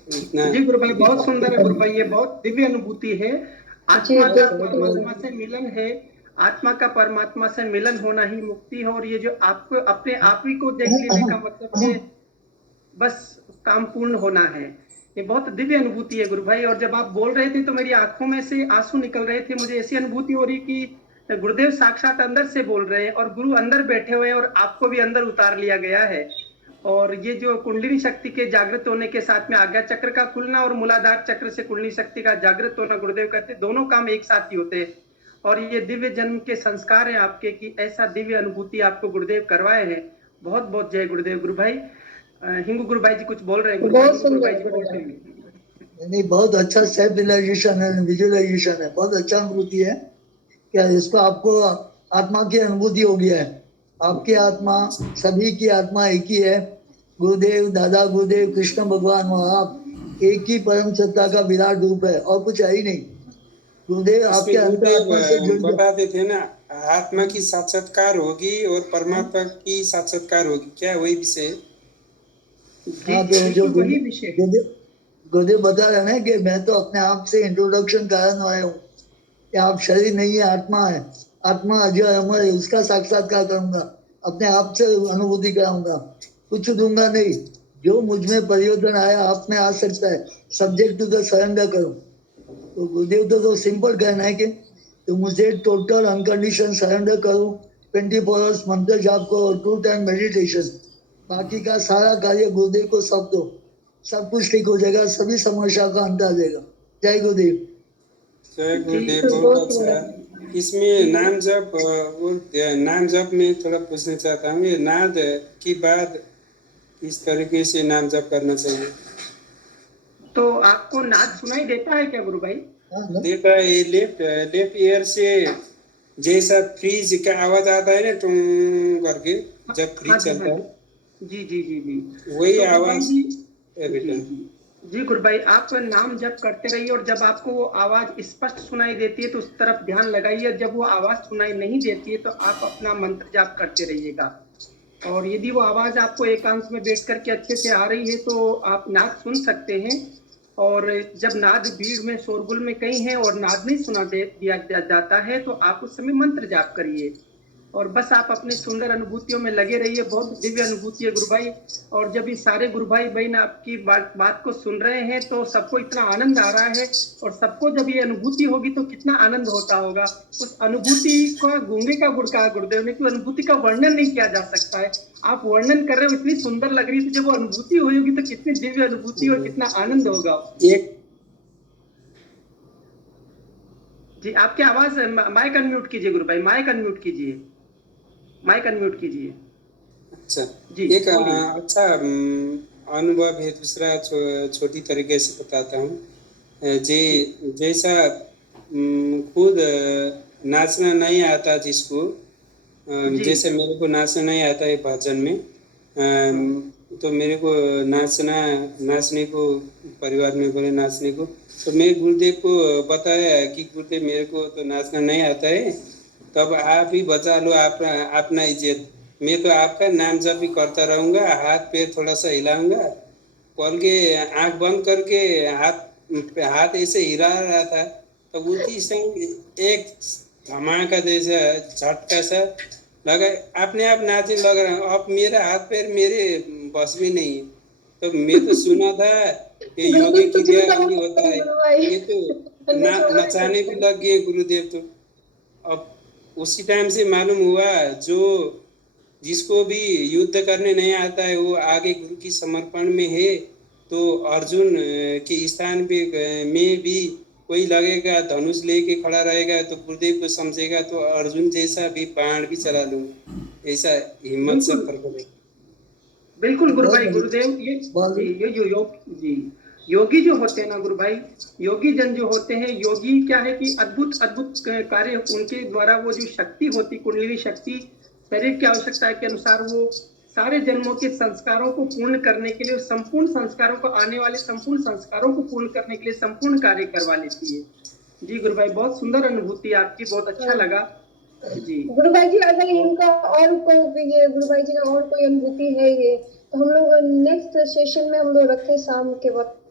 इतना जी गुरु भाई, बहुत सुंदर है गुरु भाई, ये बहुत दिव्य अनुभूति है। आत्मा का परमात्मा से मिलन है, आत्मा का परमात्मा से मिलन होना ही मुक्ति है। और ये जो आपको अपने आप ही को देख लेने का मतलब है बस काम पूर्ण होना है। ये बहुत दिव्य अनुभूति है गुरु भाई। और जब आप बोल रहे थे तो मेरी आंखों में से आंसू निकल रहे थे। मुझे ऐसी अनुभूति हो रही कि गुरुदेव साक्षात अंदर से बोल रहे हैं और गुरु अंदर बैठे हुए हैं और आपको भी अंदर उतार लिया गया है। और ये जो कुंडलिनी शक्ति के जागृत होने के साथ में आज्ञा चक्र का खुलना और मूलाधार चक्र से कुंडलिनी शक्ति का जागृत होना, गुरुदेव कहते हैं दोनों काम एक साथ ही होते हैं। और ये दिव्य जन्म के संस्कार हैं आपके कि ऐसा दिव्य अनुभूति आपको गुरुदेव करवाए हैं। बहुत बहुत जय गुरुदेव। गुरु भाई हिंगू गुरु भाई जी कुछ बोल रहे हैं। बहुत सुंदर। नहीं, बहुत अच्छा सेल्फ रियलाइजेशन है, विजुअलाइजेशन है, बहुत अच्छा अनुभूति है। क्या इसको आपको आत्मा की अनुभूति हो गया है। आपकी आत्मा, सभी की आत्मा एक ही है। गुरुदेव, दादा गुरुदेव, कृष्ण भगवान और आप एक ही परम सत्ता का विराट रूप है और कुछ है ही नहीं। गुरुदेव आपके अंतरात्मा से जुड़ गए। बताते थे ना, आत्मा की साक्षात्कार होगी और परमात्मा की साक्षात्कार होगी, क्या वही विषय? हाँ, तो जो गुरुदेव बता रहे हैं कि मैं तो अपने आप से इंट्रोडक्शन कराने आया हूँ कि आप शरीर नहीं है, आत्मा है। आत्मा अजय अमर है, उसका साक्षात्कार करूंगा, अपने आप से अनुभूति कराऊंगा, कुछ दूंगा नहीं। जो मुझ में परिवर्तन आया आप में आ सकता है, सब्जेक्ट टू द सरेंडर करो। तो गुरुदेव तो सिंपल कहना है कि तो मुझे टोटल अनकंडीशन सरेंडर करो, 24 आवर्स मंत्र जाप करो, 2 टाइम मेडिटेशन, बाकी का सारा कार्य गुरुदेव को सौंप दो, सब कुछ ठीक हो जाएगा, सभी समस्या का अंत आ जाएगा। जय गुरुदेव। जय गुरुदेव, बहुत अच्छा। इसमें नाम जप और नाम जप में थोड़ा पूछना चाहता हूँ, ये नाद की बाद किस तरीके से नाम जप करना चाहिए? तो आपको नाद सुनाई देता है क्या गुरु भाई? देता है, लेफ्ट ईयर से जैसा फ्रीज का आवाज आता है ना टूं करके, जब फ्रीज चलता है। जी जी जी जी, वही तो आवाज है बेटा। जी गुरु भाई, आप नाम जप करते रहिए और जब आपको वो आवाज स्पष्ट सुनाई देती है तो उस तरफ ध्यान लगाइए। जब वो आवाज सुनाई नहीं देती है तो आप अपना मंत्र जाप करते रहिएगा। और यदि वो आवाज आपको एकांत में बैठ करके अच्छे से आ रही है तो आप नाद सुन सकते हैं। और जब नाद भीड़ में शोरगुल में कहीं है और नाद नहीं सुना दिया जाता है तो आप उस समय मंत्र जाप करिए और बस आप अपने सुंदर अनुभूतियों में लगे रहिए। बहुत दिव्य अनुभूति है गुरु भाई। और जब ये सारे गुरु भाई बहन आपकी बात को सुन रहे हैं तो सबको इतना आनंद आ रहा है और सबको जब ये अनुभूति होगी तो कितना आनंद होता होगा। उस अनुभूति का गूंगे का गुड़ कहा गुरुदेव ने कि अनुभूति का वर्णन नहीं किया जा सकता है। आप वर्णन कर रहे हो, इतनी सुंदर लग रही है, तो जब वो अनुभूति होगी तो कितनी दिव्य अनुभूति और कितना आनंद होगा। जी आपकी आवाज, माइक अनम्यूट कीजिए गुरु भाई, माइक अनम्यूट कीजिए, माइक अनम्यूट कीजिए। अच्छा जी, एक अच्छा अनुभव है, दूसरा छोटी तरीके से बताता हूँ। जैसा खुद नाचना नहीं आता जिसको, जैसे मेरे को नाचना नहीं आता है भजन में, तो मेरे को नाचने को परिवार में बोले नाचने को, तो मैं गुरुदेव को बताया कि गुरुदेव मेरे को तो नाचना नहीं आता है, तब आप ही बचा लो अपना इज्जत। मैं तो आपका नाम जप भी करता रहूँगा, हाथ पैर थोड़ा सा हिलाऊंगा, खोल के आँख बंद करके हाथ ऐसे हिला रहा था, तो उसी समय एक धमाका जैसा झटका सा लगा, अपने आप नाचने लग रहा हूँ। अब मेरा हाथ पैर मेरे बस भी नहीं है। तो मैं तो सुना था कि योगी क्रिया नहीं होता है, ये तो नचाने भी लग गए गुरुदेव। तो अब उसी टाइम से मालूम हुआ जिसको भी युद्ध करने नहीं आता है वो आगे गुरु की समर्पण में है, तो अर्जुन के स्थान पे में भी कोई लगेगा, धनुष लेके खड़ा रहेगा तो गुरुदेव को समझेगा तो अर्जुन जैसा भी बाण भी चला लूं, ऐसा हिम्मत से फर्क। बिल्कुल गुरु भाई, गुरुदेव ये जो योगी जो होते हैं ना गुरु भाई, योगी जन जो होते हैं, योगी क्या है कि अद्भुत अद्भुत कार्य उनके द्वारा, वो जो शक्ति होती, कुंडलिनी शक्ति, शरीर की आवश्यकता के अनुसार वो सारे जन्मों के संस्कारों को पूर्ण करने के लिए, संपूर्ण संस्कारों को, आने वाले संपूर्ण संस्कारों को पूर्ण करने के लिए संपूर्ण कार्य करवा लेती है। जी गुरु भाई, बहुत सुंदर अनुभूति आपकी, बहुत अच्छा लगा जी। गुरु भाई जी, अगर इनका और कोई, ये गुरु भाई जी का और कोई अनुभूति है ये, तो हम लोग नेक्स्ट सेशन में हम लोग रखें शाम के वक्त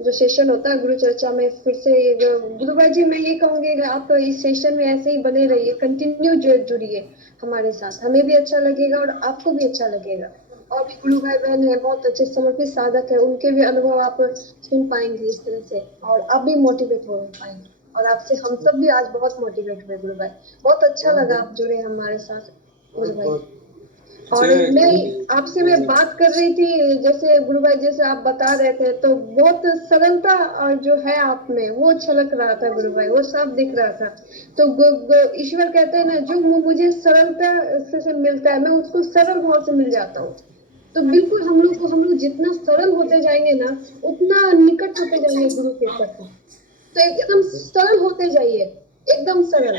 जो सेशन होता है गुरु चर्चा में, फिर से गुरु भाई जी मैं ये कहूंगी कि आप इस सेशन में ऐसे ही बने रहिए, कंटिन्यू जुड़िए हमारे साथ, हमें भी अच्छा लगेगा और आपको भी अच्छा लगेगा। और भी गुरु भाई बहन है, बहुत अच्छे समर्पित साधक है, उनके भी अनुभव आप सुन पाएंगे इस तरह से, और आप भी मोटिवेट हो पाएंगे। और आपसे हम सब भी आज बहुत मोटिवेट हुए गुरु भाई, बहुत अच्छा लगा आप जुड़े हमारे साथ गुरु भाई। और मैं आपसे मैं बात कर रही थी, जैसे गुरु भाई जैसे आप बता रहे थे, तो बहुत सरलता जो है आप में वो छलक रहा था गुरु भाई, वो साफ दिख रहा था। तो ईश्वर कहते हैं ना, जो मुझे सरलता से मिलता है मैं उसको सरल भाव से मिल जाता हूँ। तो बिल्कुल हम लोग जितना सरल होते जाएंगे ना, उतना निकट होते जाएंगे गुरु के प्रति। तो एकदम सरल होते जाइए, एकदम सरल।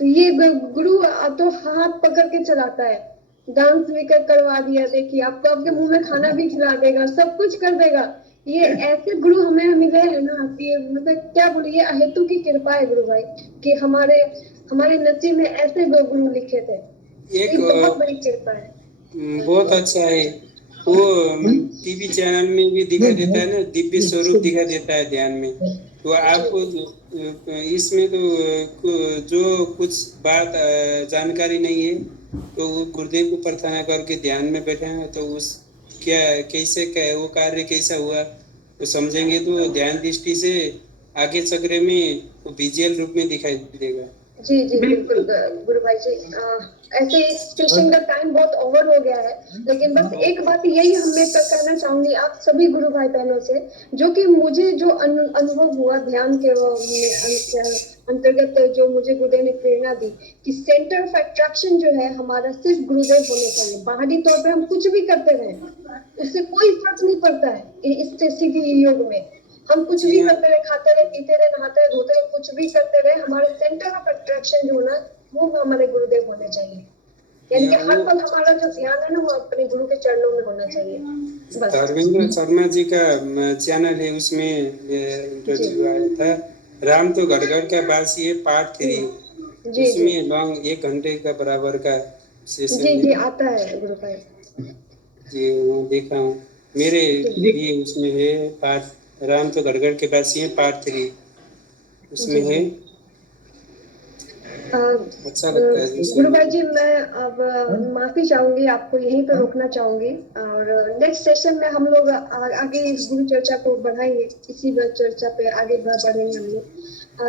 तो ये गुरु तो हाथ पकड़ के चलाता है, डांस भी करवा दिया, देखिए आपको आपके मुंह में खाना भी खिला देगा, सब कुछ कर देगा। ये ऐसे गुरु हमें मिले हैं ना कि मतलब क्या बोलिए, अहेतु की कृपा है गुरु भाई कि हमारे नसीब में ऐसे गुरु लिखे थे। एक बहुत बड़ी कृपा है, बहुत अच्छा है। वो टीवी चैनल में भी दिखा देता है ना, दिव्य स्वरूप दिखा देता है ध्यान में। तो आपको इसमें तो जो कुछ बात जानकारी नहीं है तो वो गुरुदेव को प्रार्थना करके ध्यान में बैठे हैं, तो उस कैसे वो कार्य कैसा हुआ तो समझेंगे, तो ध्यान दृष्टि से आगे चक्र में वो विजुअल रूप में दिखाई देगा। जी जी बिल्कुल गुरु भाई जी। ऐसे सेशन का टाइम बहुत ओवर हो गया है, लेकिन बस एक बात यही मैं कहना चाहूंगी आप सभी गुरु भाई बहनों से, जो कि मुझे जो अनुभव हुआ ध्यान के अंतर्गत, जो मुझे गुरुदेव ने प्रेरणा दी कि सेंटर ऑफ अट्रैक्शन जो है हमारा सिर्फ गुरुदेव होने चाहिए। बाहरी तौर पे हम कुछ भी करते रहे, उससे कोई फर्क नहीं पड़ता है। इस के योग में हम कुछ भी करते रहे, खाते रहे, पीते रहे, नहाते रहे, धोते रहे, कुछ भी करते रहे, हमारे सेंटर ऑफ अट्रैक्शन जो ना वो हमारे गुरुदेव होने चाहिए। यानी कि हर पल हमारा जो ध्यान है ना वो अपने गुरु के चरणों में होना चाहिए। बस धर्मेंद्र शर्मा जी का चैनल है, उसमें इंटरव्यू आया था, राम तो गड़गड़ का बासी है पार्ट 3, उसमें लॉन्ग 1 घंटे का बराबर का सेशन जी आता है गुरु भाई जी। वो देखा हूँ, मेरे लिए उसमें है पार्ट राम तो गड़गड़ के बासी है पार्ट 3, उसमें है। अच्छा लगता है गुरु भाई जी। मैं अब माफी चाहूंगी, आपको यहीं पर रोकना चाहूंगी, और नेक्स्ट सेशन में हम लोग आगे इस गुरु चर्चा को बढ़ाएंगे, इसी चर्चा पे आगे बढ़ेंगे हम लोग।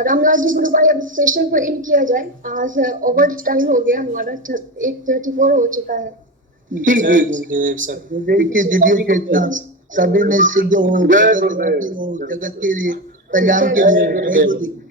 रामलाल जी गुरु भाई, अब सेशन को इन किया जाए, आज ओवर टाइम हो गया हमारा, 8:34 हो चुका है। सभी में सिद्ध हो, जगत के लिए कल्याण के लिए।